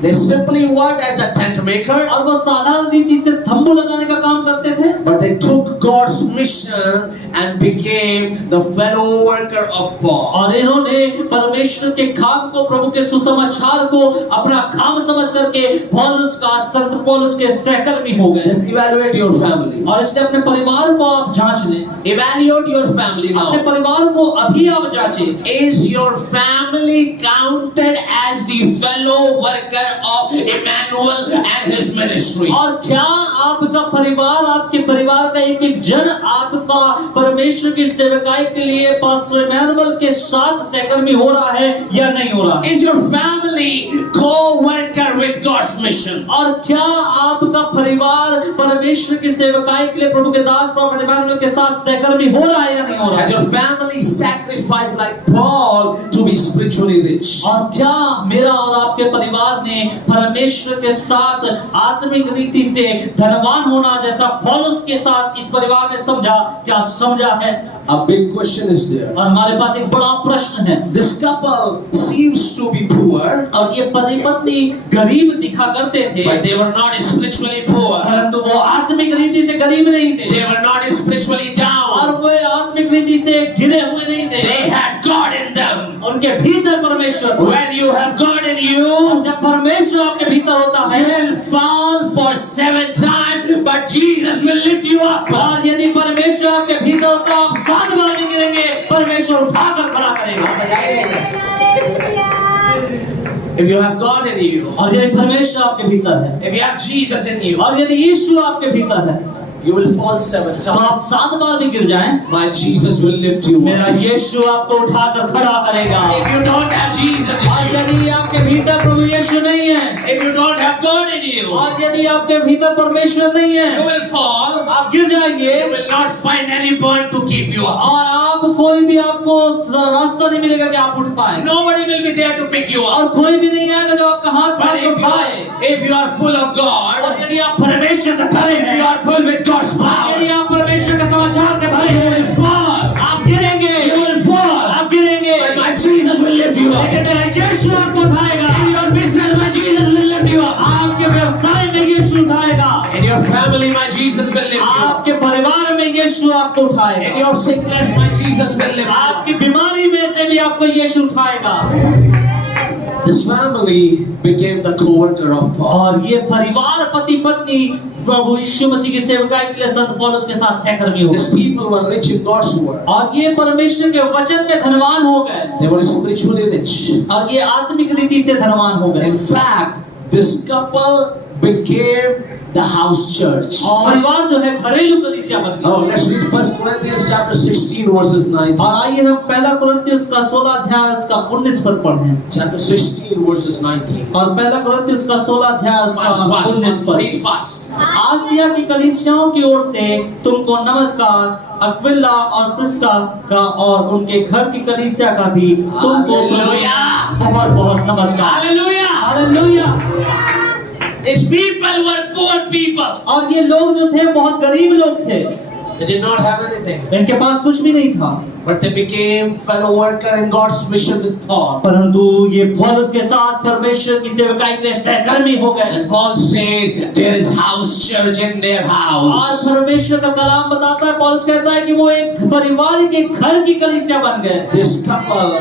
They simply worked as a tent maker, और वो साधारण रीति से तंबू लगाने का काम करते थे, but they took God's mission and became the fellow worker of Paul. और इन्होंने परमेश्वर के काम को, प्रभु के सुसमाचार को अपना काम समझ करके पौलुस का, संत पौलुस के सहकर्मी हो गए। Just evaluate your family. और इसलिए अपने परिवार को आप जांच लें, Evaluate your family अपने now. परिवार को अभी आप जांचें। Is your family counted as the fellow worker of Emmanuel and his ministry? और क्या आपका परिवार, आपके परिवार का एक एक जन आपका परमेश्वर की सेवकाई के लिए पास्टर इमैनुअल के साथ सहकर्मी हो रहा है या नहीं हो रहा है? Is your family co-worker with God's mission? और क्या आपका परिवार परमेश्वर की सेवकाई के लिए प्रभु के दास प्रॉफेट इमैनुअल के साथ सहकर्मी हो रहा है या नहीं हो रहा Has है? your family sacrificed like Paul to be spiritually rich? और क्या मेरा और आपके परिवार ने परमेश्वर के साथ आत्मिक रीति से धनवान होना जैसा पौलुस के साथ इस परिवार ने समझा, क्या समझा है? A big question is there. और हमारे पास एक बड़ा प्रश्न है। This couple seems to be poor, और ये पति पत्नी गरीब दिखा करते थे, but they were not spiritually poor. परंतु वो आत्मिक रीति से गरीब नहीं थे, They were not spiritually और down. वे आत्मिक रीति से गिरे हुए नहीं थे। They had God in them. उनके भीतर परमेश्वर था। When you have God in और you, जब परमेश्वर आपके भीतर होता you है, will fall for 7 times, but Jesus will lift you up. और यदि परमेश्वर आपके भीतर होता है, आप 7 बार भी गिरेंगे, परमेश्वर उठाकर खड़ा करेगा। If you have God in you, और यदि परमेश्वर आपके भीतर है, if you have Jesus in you, और यदि यीशु आपके भीतर है, you will fall 7 तो आप times. 7 बार भी गिर जाएं, My Jesus will lift you मेरा up. यीशु आपको उठाकर खड़ा करेगा। If you don't have Jesus in और you, यदि आपके भीतर प्रभु यीशु नहीं है, if you don't have God in you, और यदि आपके भीतर परमेश्वर नहीं you है, will fall. आप गिर जाएंगे, You will not find anyone to keep you up. और आप कोई भी आपको रास्ता नहीं मिलेगा कि आप उठ पाए, Nobody will be there to pick you up. और कोई भी नहीं आएगा जो आपका हाथ But पकड़ उठाए। if you are full of और God, यदि आप परमेश्वर से भरे if you हैं, are full with God's यदि power, आप परमेश्वर के समाचार से भरे you हैं, will fall. आप गिरेंगे, You will fall. आप गिरेंगे, But my Jesus will lift you up. लेकिन मेरा यीशु आपको उठाएगा। In your business, my Jesus will lift you up. आपके व्यवसाय में यीशु उठाएगा, In your family, my Jesus will lift you up. आपके परिवार में यीशु आपको In उठाएगा, your sickness, my Jesus will lift you up. आपकी बीमारी में से भी आपको यीशु उठाएगा। This family became the co-worker of Paul. और ये परिवार पति पत्नी प्रभु यीशु मसीह की सेवकाई के लिए संत पौलुस के साथ सहकर्मी हो These गए, people were rich in God's word. और ये परमेश्वर के वचन में धनवान हो गए, They were spiritually rich. और ये आत्मिक रीति से धनवान हो गए। In fact, this couple became the house church. और परिवार जो है घरेलू कलीसिया बन गया। Oh, let's read 1 Corinthians chapter 16 verses 19. और आइए हम पहला कुरिन्थियों का 16 अध्याय उसका 19 पद पढ़ें। Chapter 16 verses 19. और पहला कुरिन्थियों का 16 अध्याय उसका Fast, 19 fast, पद। read fast. आसिया की कलीसियाओं की ओर से तुमको नमस्कार, अक्विला और प्रिस्का का और उनके घर की कलीसिया का भी तुमको Hallelujah. बहुत बहुत नमस्कार। Hallelujah. Hallelujah. These people were poor people. और ये लोग जो थे बहुत गरीब लोग थे, They did not have anything. इनके पास कुछ भी नहीं था, But they became fellow worker in God's mission with Paul. परंतु ये पौलुस के साथ परमेश्वर की सेवकाई के लिए सहकर्मी हो गए। And Paul said there is house church in their और house. परमेश्वर का कलाम बताता है, पौलुस कहता है कि वो एक परिवार के घर की कलीसिया बन गए। This couple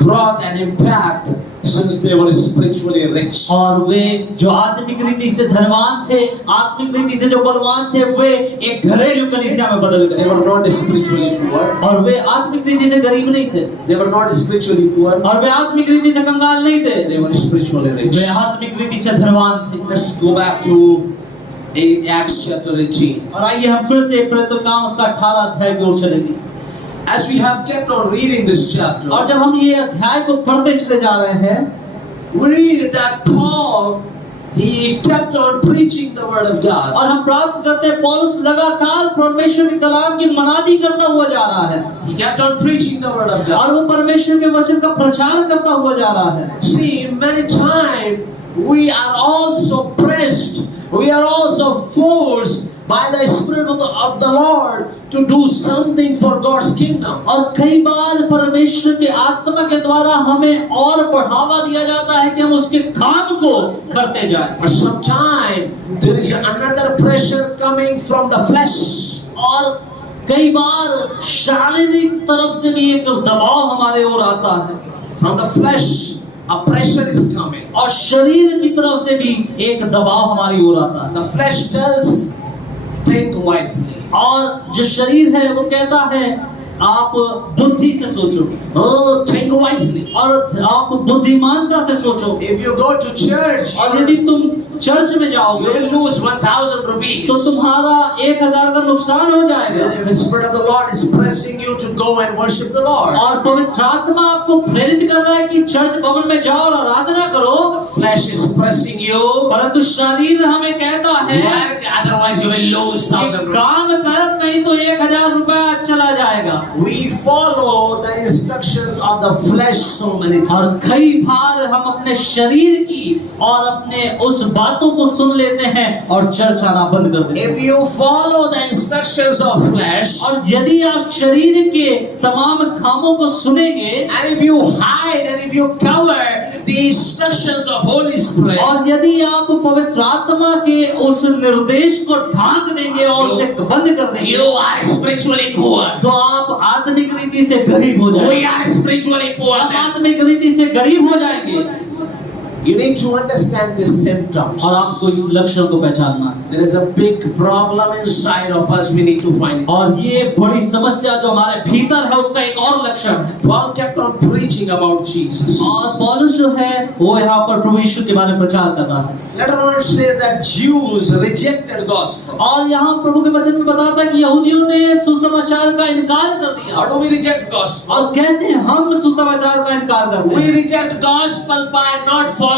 brought an impact since they were spiritually rich. और वे जो आत्मिक रीति से धनवान थे, आत्मिक रीति से जो बलवान थे, वे एक घरेलू कलीसिया में बदल They गए। were not spiritually poor. और वे आत्मिक रीति से गरीब नहीं थे, They were not spiritually poor. और वे आत्मिक रीति से कंगाल नहीं थे, They were spiritually rich. वे आत्मिक रीति से धनवान थे। Let's go back to Acts chapter 18. और आइए हम फिर से प्रेरितों काम उसका 18 अध्याय की ओर चलेंगे। As we have kept on reading this chapter, और जब हम ये अध्याय को पढ़ते चले जा रहे हैं, we read that Paul, he kept on preaching the word of God. और हम प्राप्त करते हैं पौलुस लगातार परमेश्वर के कलाम की मनादी करता हुआ जा रहा है, He kept on preaching the word of God. और वो परमेश्वर के वचन का प्रचार करता हुआ जा रहा है। See, many times we are also pressed, we are also forced by the Spirit of the Lord to do something for God's kingdom. और कई बार परमेश्वर की आत्मा के द्वारा हमें और बढ़ावा दिया जाता है कि हम उसके काम को करते जाएं। But sometimes there is another pressure coming from the flesh. और कई बार शारीरिक तरफ से भी एक दबाव हमारे ओर आता है। From the flesh, a pressure is coming. और शरीर की तरफ से भी एक दबाव हमारी ओर आता है। The flesh tells, think wisely. और जो शरीर है वो कहता है आप बुद्धि से सोचो। Oh, think wisely. और आप बुद्धिमानता से सोचो। If you go to church, और यदि तुम चर्च में you जाओगे will lose 1,000 rupees. तो तुम्हारा 1000 का नुकसान हो जाएगा। If the Spirit of the Lord is pressing you to go and worship the Lord, और पवित्र आत्मा आपको प्रेरित कर रहा है कि चर्च भवन में जाओ और आराधना करो, flesh is pressing you. परंतु शरीर हमें कहता है Work, otherwise you will lose कि 1,000 rupees. काम कर नहीं तो 1000 रुपया चला जाएगा। We follow the instructions of the flesh so many और times. कई बार हम अपने शरीर की और अपने उस बातों को सुन लेते हैं और चर्च आना बंद कर देते हैं। If you follow the instructions of flesh, और यदि आप शरीर के तमाम कामों को सुनेंगे and if you hide and if you cover the instructions of Holy Spirit, और यदि आप पवित्र आत्मा के उस निर्देश को ढांक देंगे और उसे बंद कर देंगे, you are spiritually poor. तो आप आत्मिक रीति से गरीब हो जाएंगे। We are spiritually poor. आप आत्मिक रीति से गरीब हो जाएंगे। You need to understand these symptoms. और आपको इस लक्षण को पहचानना है। There is a big problem inside of us. We need to find. और ये बड़ी समस्या जो हमारे भीतर है उसका एक और लक्षण है। Paul kept on preaching about Jesus. और पौलुस जो है वो यहाँ पर प्रभु यीशु के बारे में प्रचार कर रहा है। Later on it says that Jews rejected gospel. और यहाँ प्रभु के वचन में बताता है कि यहूदियों ने सुसमाचार का इनकार कर दिया। How do we reject gospel? और कैसे हम सुसमाचार का इनकार करते We हैं? reject gospel by not following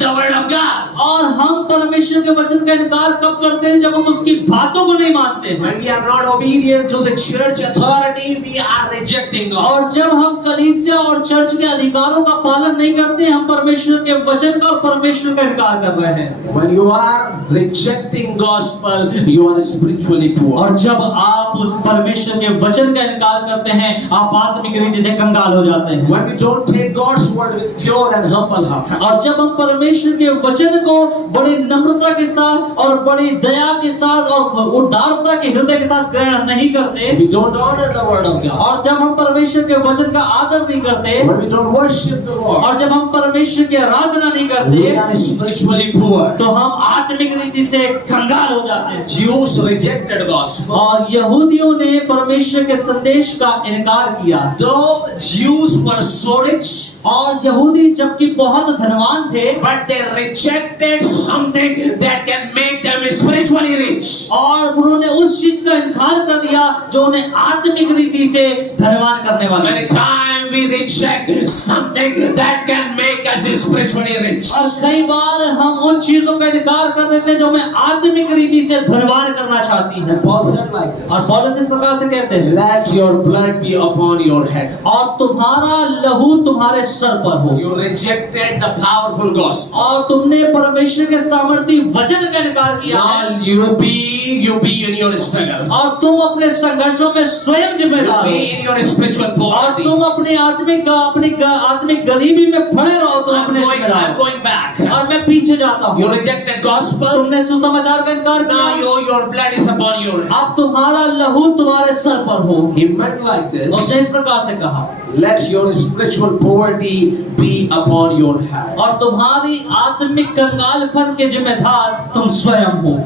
the word of God. और हम परमेश्वर के वचन का इनकार कब करते हैं? जब हम उसकी बातों को नहीं मानते हैं। When we are not obedient to the church authority, we are rejecting gospel. और जब हम कलीसिया और चर्च के अधिकारों का पालन नहीं करते, हम परमेश्वर के वचन का और परमेश्वर का इनकार कर रहे हैं। When you are rejecting gospel, you are spiritually poor. और जब आप परमेश्वर के वचन का इनकार करते हैं, आप आत्मिक रीति से कंगाल हो जाते हैं। When we don't take God's word with pure and humble heart, और जब हम परमेश्वर के वचन को बड़ी नम्रता के साथ और बड़ी दया के साथ और उदारता के हृदय के साथ ग्रहण नहीं करते, we don't honor the word of God. और जब हम परमेश्वर के वचन का आदर नहीं करते, When we don't worship the Lord, और जब हम परमेश्वर की आराधना नहीं we करते, are spiritually poor. तो हम आत्मिक रीति से कंगाल हो जाते हैं। Jews rejected gospel. और यहूदियों ने परमेश्वर के संदेश का इनकार किया। Though Jews were so rich, और यहूदी जबकि बहुत धनवान थे, but they rejected something that can make them spiritually rich. और उन्होंने उस चीज का इनकार कर दिया जो उन्हें आत्मिक रीति से धनवान करने वाला Many है। times we reject something that can make us spiritually rich. और कई बार हम उन चीजों का इनकार कर देते हैं जो हमें आत्मिक रीति से धनवान करना चाहती है। Paul said like this, और पौलुस इस प्रकार से कहते हैं, let your blood be upon your head. और तुम्हारा लहू तुम्हारे सर पर हो। You rejected the powerful gospel. और तुमने परमेश्वर के सामर्थी वचन का इनकार किया है। Now you be in your struggle. और तुम अपने संघर्षों में स्वयं जिम्मेदार You हो। be in your spiritual और poverty. तुम अपनी आत्मिक गरीबी में पड़े रहो। तुम अपने जिम्मेदार I'm हो। going back. और मैं पीछे जाता You हूँ। rejected gospel. तुमने सुसमाचार का इनकार Now किया। your blood is upon your head. अब तुम्हारा लहू तुम्हारे सर पर हो। He meant like this. उसने इस प्रकार से कहा, Let your spiritual poverty be upon your head. और तुम्हारी आत्मिक कंगालपन के जिम्मेदार तुम स्वयं हो।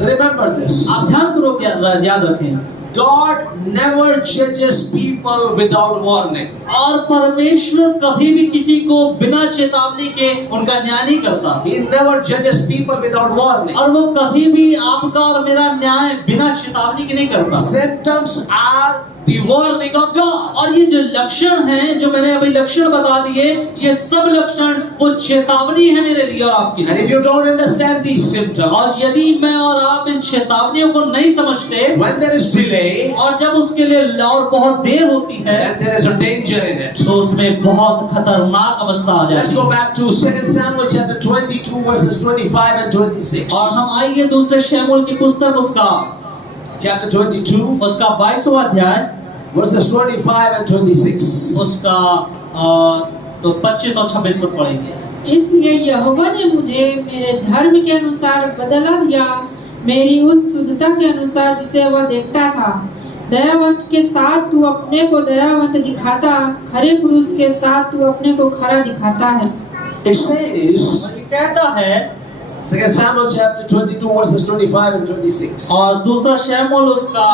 Remember this. आप ध्यानपूर्वक याद रखें, God never judges people without warning. और परमेश्वर कभी भी किसी को बिना चेतावनी के उनका न्याय नहीं करता। He never judges people without warning. और वो कभी भी आपका और मेरा न्याय बिना चेतावनी के नहीं करता। Symptoms are the warning of God. और ये जो लक्षण हैं, जो मैंने अभी लक्षण बता दिए, ये सब लक्षण वो चेतावनी है मेरे लिए और आपके And लिए। if you don't understand these और symptoms, यदि मैं और आप इन चेतावनियों को नहीं समझते, when there is delay, और जब उसके लिए और बहुत देर होती है, then there is a danger in it. तो उसमें बहुत खतरनाक अवस्था आ Let's जाती go है। back to 2 Samuel chapter 22 verses 25 and 26. और हम आइए दूसरे शमूएल की पुस्तक उसका Chapter 22 उसका 22वां अध्याय verses 25 and 26. उसका तो 25 और 26 पद पढ़ेंगे। इसलिए यहोवा ने मुझे मेरे धर्म के अनुसार बदला दिया, मेरी उस शुद्धता के अनुसार जिसे वह देखता था। दयावंत के साथ तू अपने को दयावंत दिखाता, खरे पुरुष के साथ तू अपने को खरा दिखाता है। It says, और ये कहता है, 2 Samuel chapter 22 verses 25 and 26. और दूसरा शमूएल उसका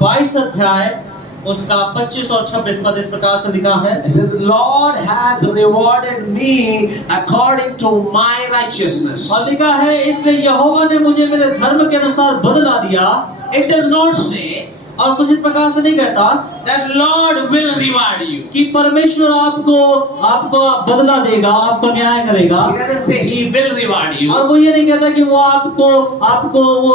22 अध्याय उसका 25 और 26 पद इस प्रकार से लिखा है। It says, the Lord has rewarded me according to my righteousness. और लिखा है, इसलिए यहोवा ने मुझे मेरे धर्म के अनुसार बदला दिया। It does not say और कुछ इस प्रकार से नहीं कहता that Lord will reward you. कि परमेश्वर आपको बदला देगा, आपको न्याय करेगा। He doesn't say He will reward you. और वो ये नहीं कहता कि वो आपको वो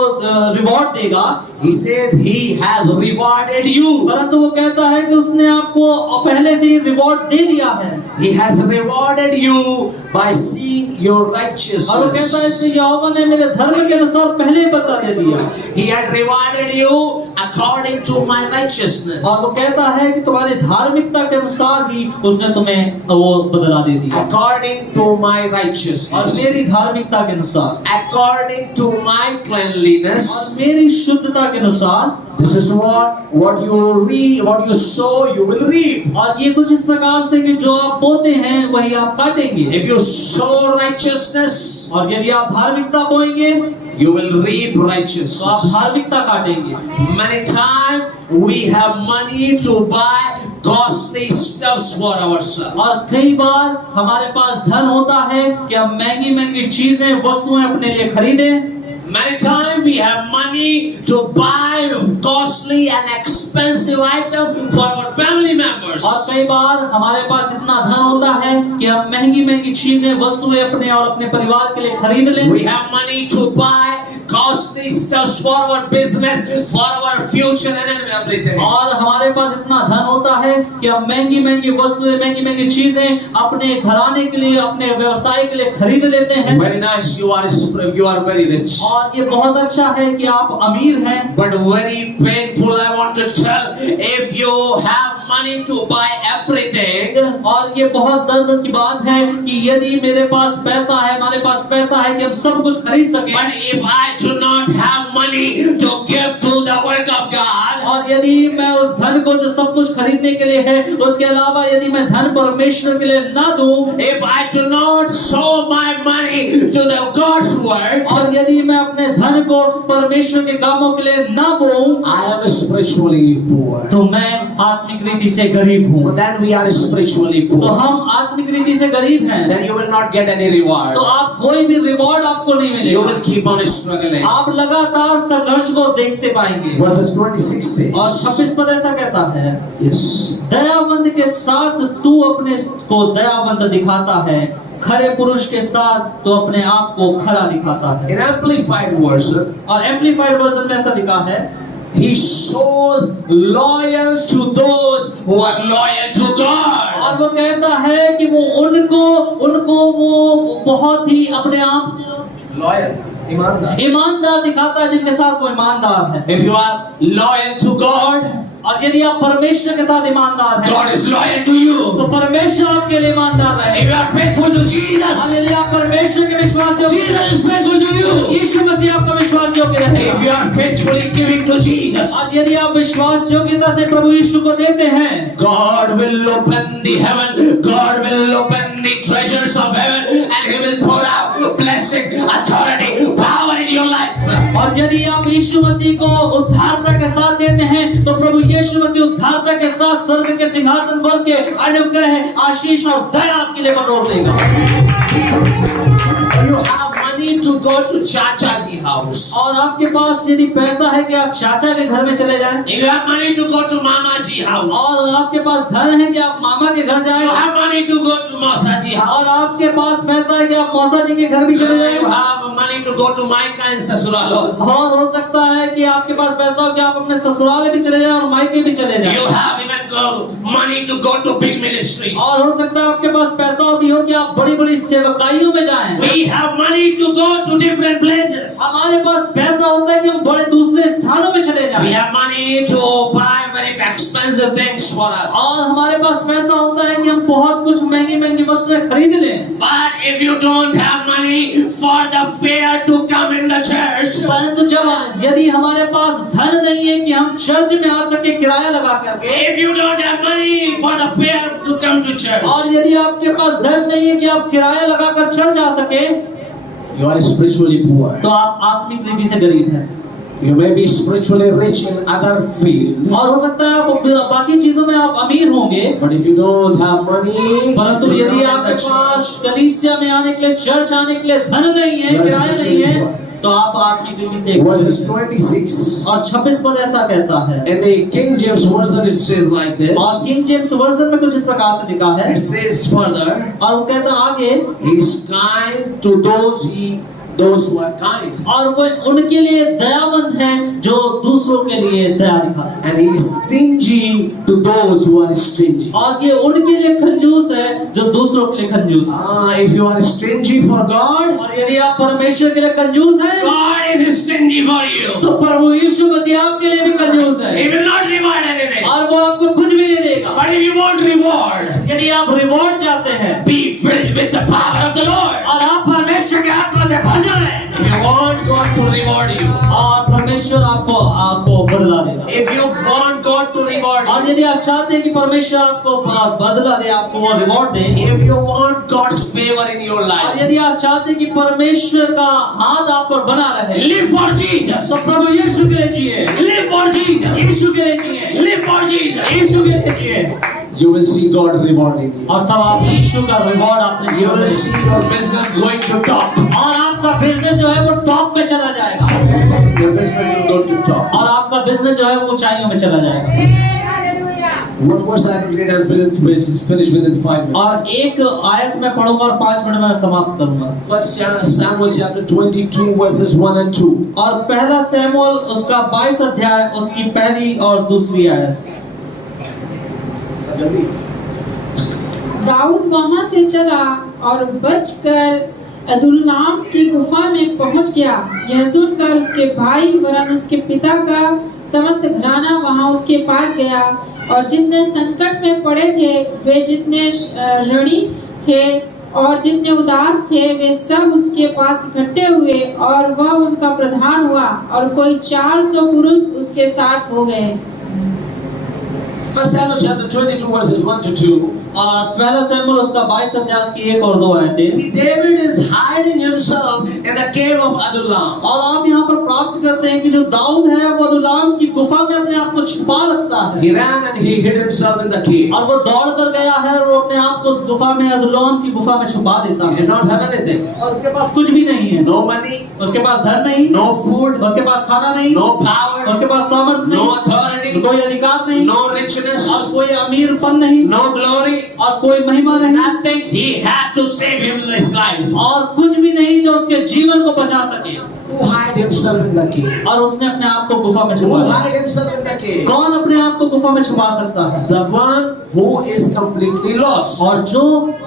रिवॉर्ड देगा, He says He has rewarded you. परंतु वो कहता है कि उसने आपको पहले से ही रिवॉर्ड दे दिया है। He has rewarded you by seeing your और वो कहता है righteousness. कि यहोवा ने मेरे धर्म के अनुसार पहले ही बदला दे दिया। He had rewarded you according to my righteousness. और वो कहता है कि तुम्हारी धार्मिकता के अनुसार ही उसने तुम्हें वो बदला दे दिया। According to my और righteousness. मेरी धार्मिकता के अनुसार According to my cleanliness. और मेरी शुद्धता के अनुसार। This is what you reap, what you sow, you will reap. और ये कुछ इस प्रकार से कि जो आप बोते हैं वही आप काटेंगे। If you sow righteousness, और यदि आप धार्मिकता बोएंगे you will reap तो आप righteousness. धार्मिकता काटेंगे। Many times we have money to buy costly stuffs for ourselves. और कई बार हमारे पास धन होता है कि हम महंगी महंगी चीजें वस्तुएं अपने लिए खरीदें। Many times we have money to buy costly and expensive items for our family members. और कई बार हमारे पास इतना धन होता है कि हम महंगी महंगी चीजें वस्तुएं अपने और अपने परिवार के लिए खरीद लें। We have money to buy costly stuff for our business, for our future and everything. और हमारे पास इतना धन होता है कि हम महंगी महंगी वस्तुएं, महंगी महंगी चीजें अपने घराने के लिए, अपने व्यवसाय के लिए खरीद लेते हैं। Very nice, you are very rich. और ये बहुत अच्छा है कि आप अमीर हैं। But very painful, I want to tell, if you have money to buy everything, और ये बहुत दर्द की बात है कि यदि मेरे पास पैसा है, हमारे पास पैसा है कि हम सब कुछ खरीद सकें, but if I do not have money to give to the work of God, और यदि मैं उस धन को जो सब कुछ खरीदने के लिए है, उसके अलावा यदि मैं धन परमेश्वर के लिए ना दूं, if I do not sow my money to the God's work, और यदि मैं अपने धन को परमेश्वर के कामों के लिए ना बोऊं, I am spiritually poor. तो मैं आत्मिक रीति से गरीब हूँ। Then we are spiritually तो poor. हम आत्मिक रीति से गरीब हैं। Then you will not get any reward. तो आप कोई भी रिवॉर्ड आपको नहीं You मिलेगा। will keep on struggling. आप लगातार संघर्ष को देखते पाएंगे। Verses 26 और says, 26 पद ऐसा कहता है, yes. दयावंत के साथ तू अपने को दयावंत दिखाता है, खरे पुरुष के साथ तो अपने आप को खरा दिखाता है। In Amplified version, और एम्पलीफाइड वर्जन में ऐसा लिखा है, He shows loyal to those who are loyal to God. और वो कहता है कि वो उनको वो बहुत ही अपने आप को Loyal, ईमानदार दिखाता है जिनके साथ वो ईमानदार है। If you are loyal to God, और यदि आप परमेश्वर के साथ ईमानदार हैं, God is loyal to तो you. परमेश्वर आपके लिए ईमानदार If रहेगा। you are faithful to और Jesus, यदि आप परमेश्वर के विश्वास योग्य, Jesus is faithful to you. यीशु मसीह आपका विश्वास योग्य रहेगा। If you are faithfully giving to Jesus, और यदि आप विश्वास योग्यता से प्रभु यीशु को देते हैं, God will open the heaven, God will open the treasures of heaven, and He will pour out blessing, authority, power in your life. और यदि आप यीशु मसीह को उद्धारता के साथ देते हैं, तो प्रभु यीशु मसीह उद्धारता के साथ स्वर्ग के सिंहासन पर के अनुग्रह, आशीष और दया आपके लिए बटोर देगा। You have money to go to Chacha ji house. और आपके पास यदि पैसा है कि आप चाचा के घर में चले जाएं, If you have money to go to Mama ji house. और आपके पास धन है कि आप मामा के घर जाएं, You have money to go to Mausa ji और house. आपके पास पैसा है कि आप मौसा जी के घर भी चले You जाएं, have money to go to Maika and Sasural also. और हो सकता है कि आपके पास पैसा हो कि आप अपने ससुराल भी चले जाएं और मायके भी चले You जाएं, have even money to go to big ministries. और हो सकता है आपके पास पैसा भी हो कि आप बड़ी बड़ी सेवकाइयों में जाएं। We have money to go to different places. हमारे पास पैसा होता है कि हम बड़े दूसरे स्थानों में चले We जाएं, have money to buy very expensive things for us. और हमारे पास पैसा होता है कि हम बहुत कुछ महंगी महंगी वस्तुएं खरीद लें। But if you don't have money for the fare to come in the church, परंतु जब यदि हमारे पास धन नहीं है कि हम चर्च में आ सके किराया लगा करके, if you don't have money for the fare to come to church, और यदि आपके पास धन नहीं है कि आप किराया लगाकर चर्च आ सके, you are spiritually poor. तो आप आत्मिक रीति से गरीब हैं। You may be spiritually rich in other fields, और हो सकता है आप बाकी चीजों में आप अमीर होंगे, but if you don't have money परंतु to यदि come in आपके the पास church, कलीसिया में आने के लिए, चर्च आने के लिए धन नहीं है, Yes, किराया नहीं है, yes. तो आप आत्मिक रीति से verses 26. और 26 पद ऐसा कहता है, In the King James version it says like this. और किंग जेम्स वर्जन में कुछ इस प्रकार से लिखा है, It says further, और वो कहता है आगे, He is kind to those who are kind, और वो उनके लिए दयावंत है जो दूसरों के लिए दया दिखाते हैं, and He is stingy to those who are stingy. और ये उनके लिए कंजूस है जो दूसरों के लिए कंजूस है। If you are stingy for God, और यदि आप परमेश्वर के लिए कंजूस हैं, God is stingy for you. तो प्रभु यीशु मसीह आपके लिए भी कंजूस है, He will not reward anything. और वो आपको कुछ भी नहीं देगा। But if you want reward, यदि आप रिवॉर्ड चाहते हैं, be filled with the power of the Lord. और आप परमेश्वर के आत्मा से भर जाएं, If you want God to reward you, और परमेश्वर आपको बदला देगा। if you want God to reward और you, यदि आप चाहते हैं कि परमेश्वर आपको बदला दे, आपको वो reward they, if you want God's favor in your और life, यदि आप चाहते हैं कि परमेश्वर का हाथ आप पर बना रहे, live for Jesus. तो प्रभु यीशु के लिए जिए, Live for Jesus. यीशु के लिए जिए, Live for Jesus. यीशु के लिए जिए, You will see God rewarding you. और तब आप यीशु का रिवॉर्ड अपने You जीवन will में, see your business going to top. और आपका बिजनेस जो है वो टॉप पे चला जाएगा, Your business will go to top. और आपका बिजनेस जो है वो ऊंचाइयों में चला जाएगा। One verse I will read and finish within 5 minutes. और एक आयत मैं पढ़ूंगा और 5 मिनट में समाप्त करूंगा। First Samuel chapter 22 verses 1 and 2. और पहला सैमुएल उसका 22 अध्याय उसकी पहली और दूसरी आयत। दाऊद वहां से चला और बचकर अदुल्लाम की गुफा में पहुंच गया। यह सुनकर उसके भाई वरन उसके पिता का समस्त घराना वहां उसके पास गया, और जितने संकट में पड़े थे, वे जितने ऋणी थे और जितने उदास थे, वे सब उसके पास इकट्ठे हुए, और वह उनका प्रधान हुआ, और कोई 400 पुरुष उसके साथ हो गए। First Samuel chapter 22 verses 1 to 2. और पहला सैमुएल उसका 22 अध्याय की 1 और 2 आयतें। See, David is hiding himself in the cave of Adullam. और आप यहाँ पर प्राप्त करते हैं कि जो दाऊद है वो अदुल्लाम की गुफा में अपने आप को छिपा रखता है, He ran and he hid himself in the cave. और वो दौड़ कर गया है और वो अपने आप को उस गुफा में, अदुल्लाम की गुफा में छुपा देता He है, did not have anything. और उसके पास कुछ भी नहीं है, No money, उसके पास धन नहीं, no food, उसके पास खाना नहीं, no power, उसके पास सामर्थ्य no नहीं, authority, कोई अधिकार नहीं, no richness, और कोई अमीरपन नहीं, no glory. और कोई महिमा नहीं, Nothing. He had to save his life. और कुछ भी नहीं जो उसके जीवन को बचा सके, Who hide himself in the cave? और उसने अपने आप को गुफा में Who छुपा लिया। hide himself in the cave? कौन अपने आप को गुफा में छुपा सकता है? The one who is completely lost. और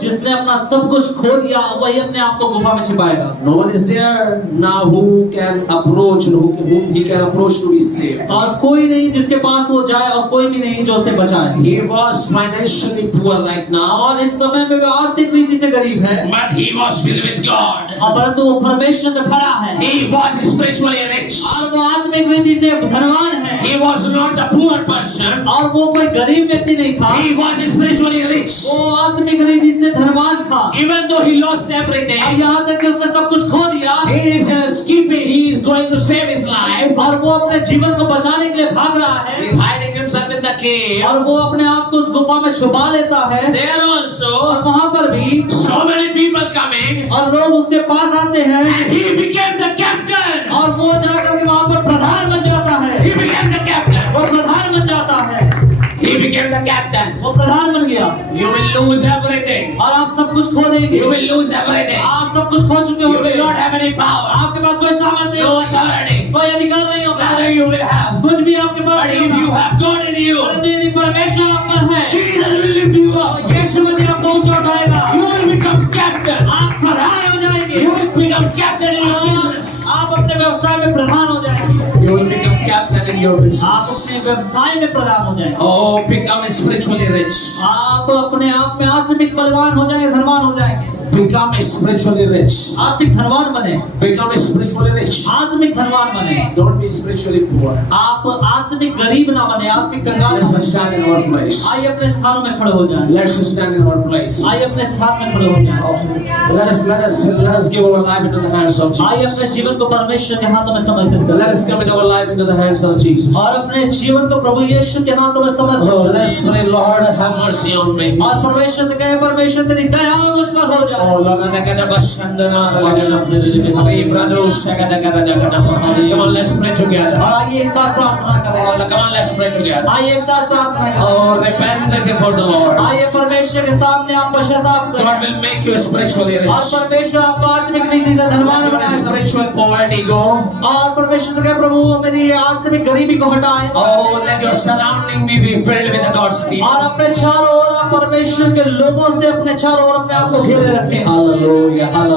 जिसने अपना सब कुछ खो दिया, वही अपने आप को गुफा में छिपाएगा। No one is there now who can approach and whom he can approach to be saved. और कोई नहीं जिसके पास वो जाए, और कोई भी नहीं जो उसे बचाए। He was financially poor right now, और इस समय में वो आर्थिक रीति से गरीब है, but he was filled with God. और परंतु वो परमेश्वर से भरा है, He was spiritually rich. और वो आत्मिक रीति से धनवान है, He was not a poor person. और वो कोई गरीब व्यक्ति नहीं था, He was spiritually rich. वो आत्मिक रीति से धनवान था। Even though he lost everything, और यहाँ तक कि उसने सब कुछ खो दिया, he is he is going to save his life. और वो अपने जीवन को बचाने के लिए भाग रहा He है, is hiding himself in the cave, और वो अपने आप को उस गुफा में छुपा लेता है, there और also वहां पर भी so many people coming, और लोग उसके पास आते हैं, and he became the captain. और वो जाकर के वहां पर प्रधान बन जाता है, He became the captain. वो प्रधान बन जाता है, He became the captain. वो प्रधान बन गया। You will lose everything. और आप सब कुछ खो देंगे, You will lose everything. आप सब कुछ खो चुके You होंगे, will not have any power. आपके पास कोई सामर्थ्य नहीं No होगा, authority. कोई अधिकार नहीं होगा, Nothing you will have. कुछ भी आपके पास But नहीं if you होगा। have God in you, परंतु यदि परमेश्वर आप पर है, Jesus will lift you up. यीशु मसीह आपको ऊंचा उठाएगा, You will become captain. आप प्रधान हो जाएंगे, You will become captain in your business. आप अपने व्यवसाय में प्रधान हो जाएंगे, You will become captain in your आप business. अपने व्यवसाय में प्रधान हो जाएंगे, Oh, become spiritually rich. आप अपने आप में आत्मिक बलवान हो जाएंगे, धनवान हो जाएंगे, Become spiritually rich. आत्मिक धनवान बने, Become spiritually rich. आत्मिक धनवान बने, Don't be spiritually poor. आप आत्मिक गरीब ना बने, आत्मिक कंगाल ना Let's बने। stand in our place. आइए अपने स्थानों में खड़े हो जाएं, Let's stand in our place. आइए अपने स्थान में खड़े हो जाएं, Let us give our life into the hands of आइए अपने Jesus. जीवन को परमेश्वर के हाथों में समर्पित Let करें, us commit our life into the hands of Jesus. और अपने जीवन को प्रभु यीशु के हाथों में समर्पित Oh, करें, let's pray, Lord, have mercy on me. और परमेश्वर से कहें, परमेश्वर तेरी दया मुझ पर हो जाए। Oh, Lord, come on, let's pray together. और आइए एक साथ प्रार्थना Oh, करें, come on, let's pray together. आइए एक साथ प्रार्थना करें, Oh, repent before the Lord. आइए परमेश्वर के सामने आप पश्चाताप God करें, will make you spiritually और rich. परमेश्वर आपको आत्मिक रीति से धनवान Let your बनाएगा, spiritual poverty go. और परमेश्वर से कहें, प्रभु मेरी आत्मिक गरीबी को हटाए, Oh, let your surrounding be filled with the God's people. और अपने चारों ओर आप परमेश्वर के लोगों से अपने चारों ओर अपने आप को घेरे रखें। Hallelujah, hallelujah.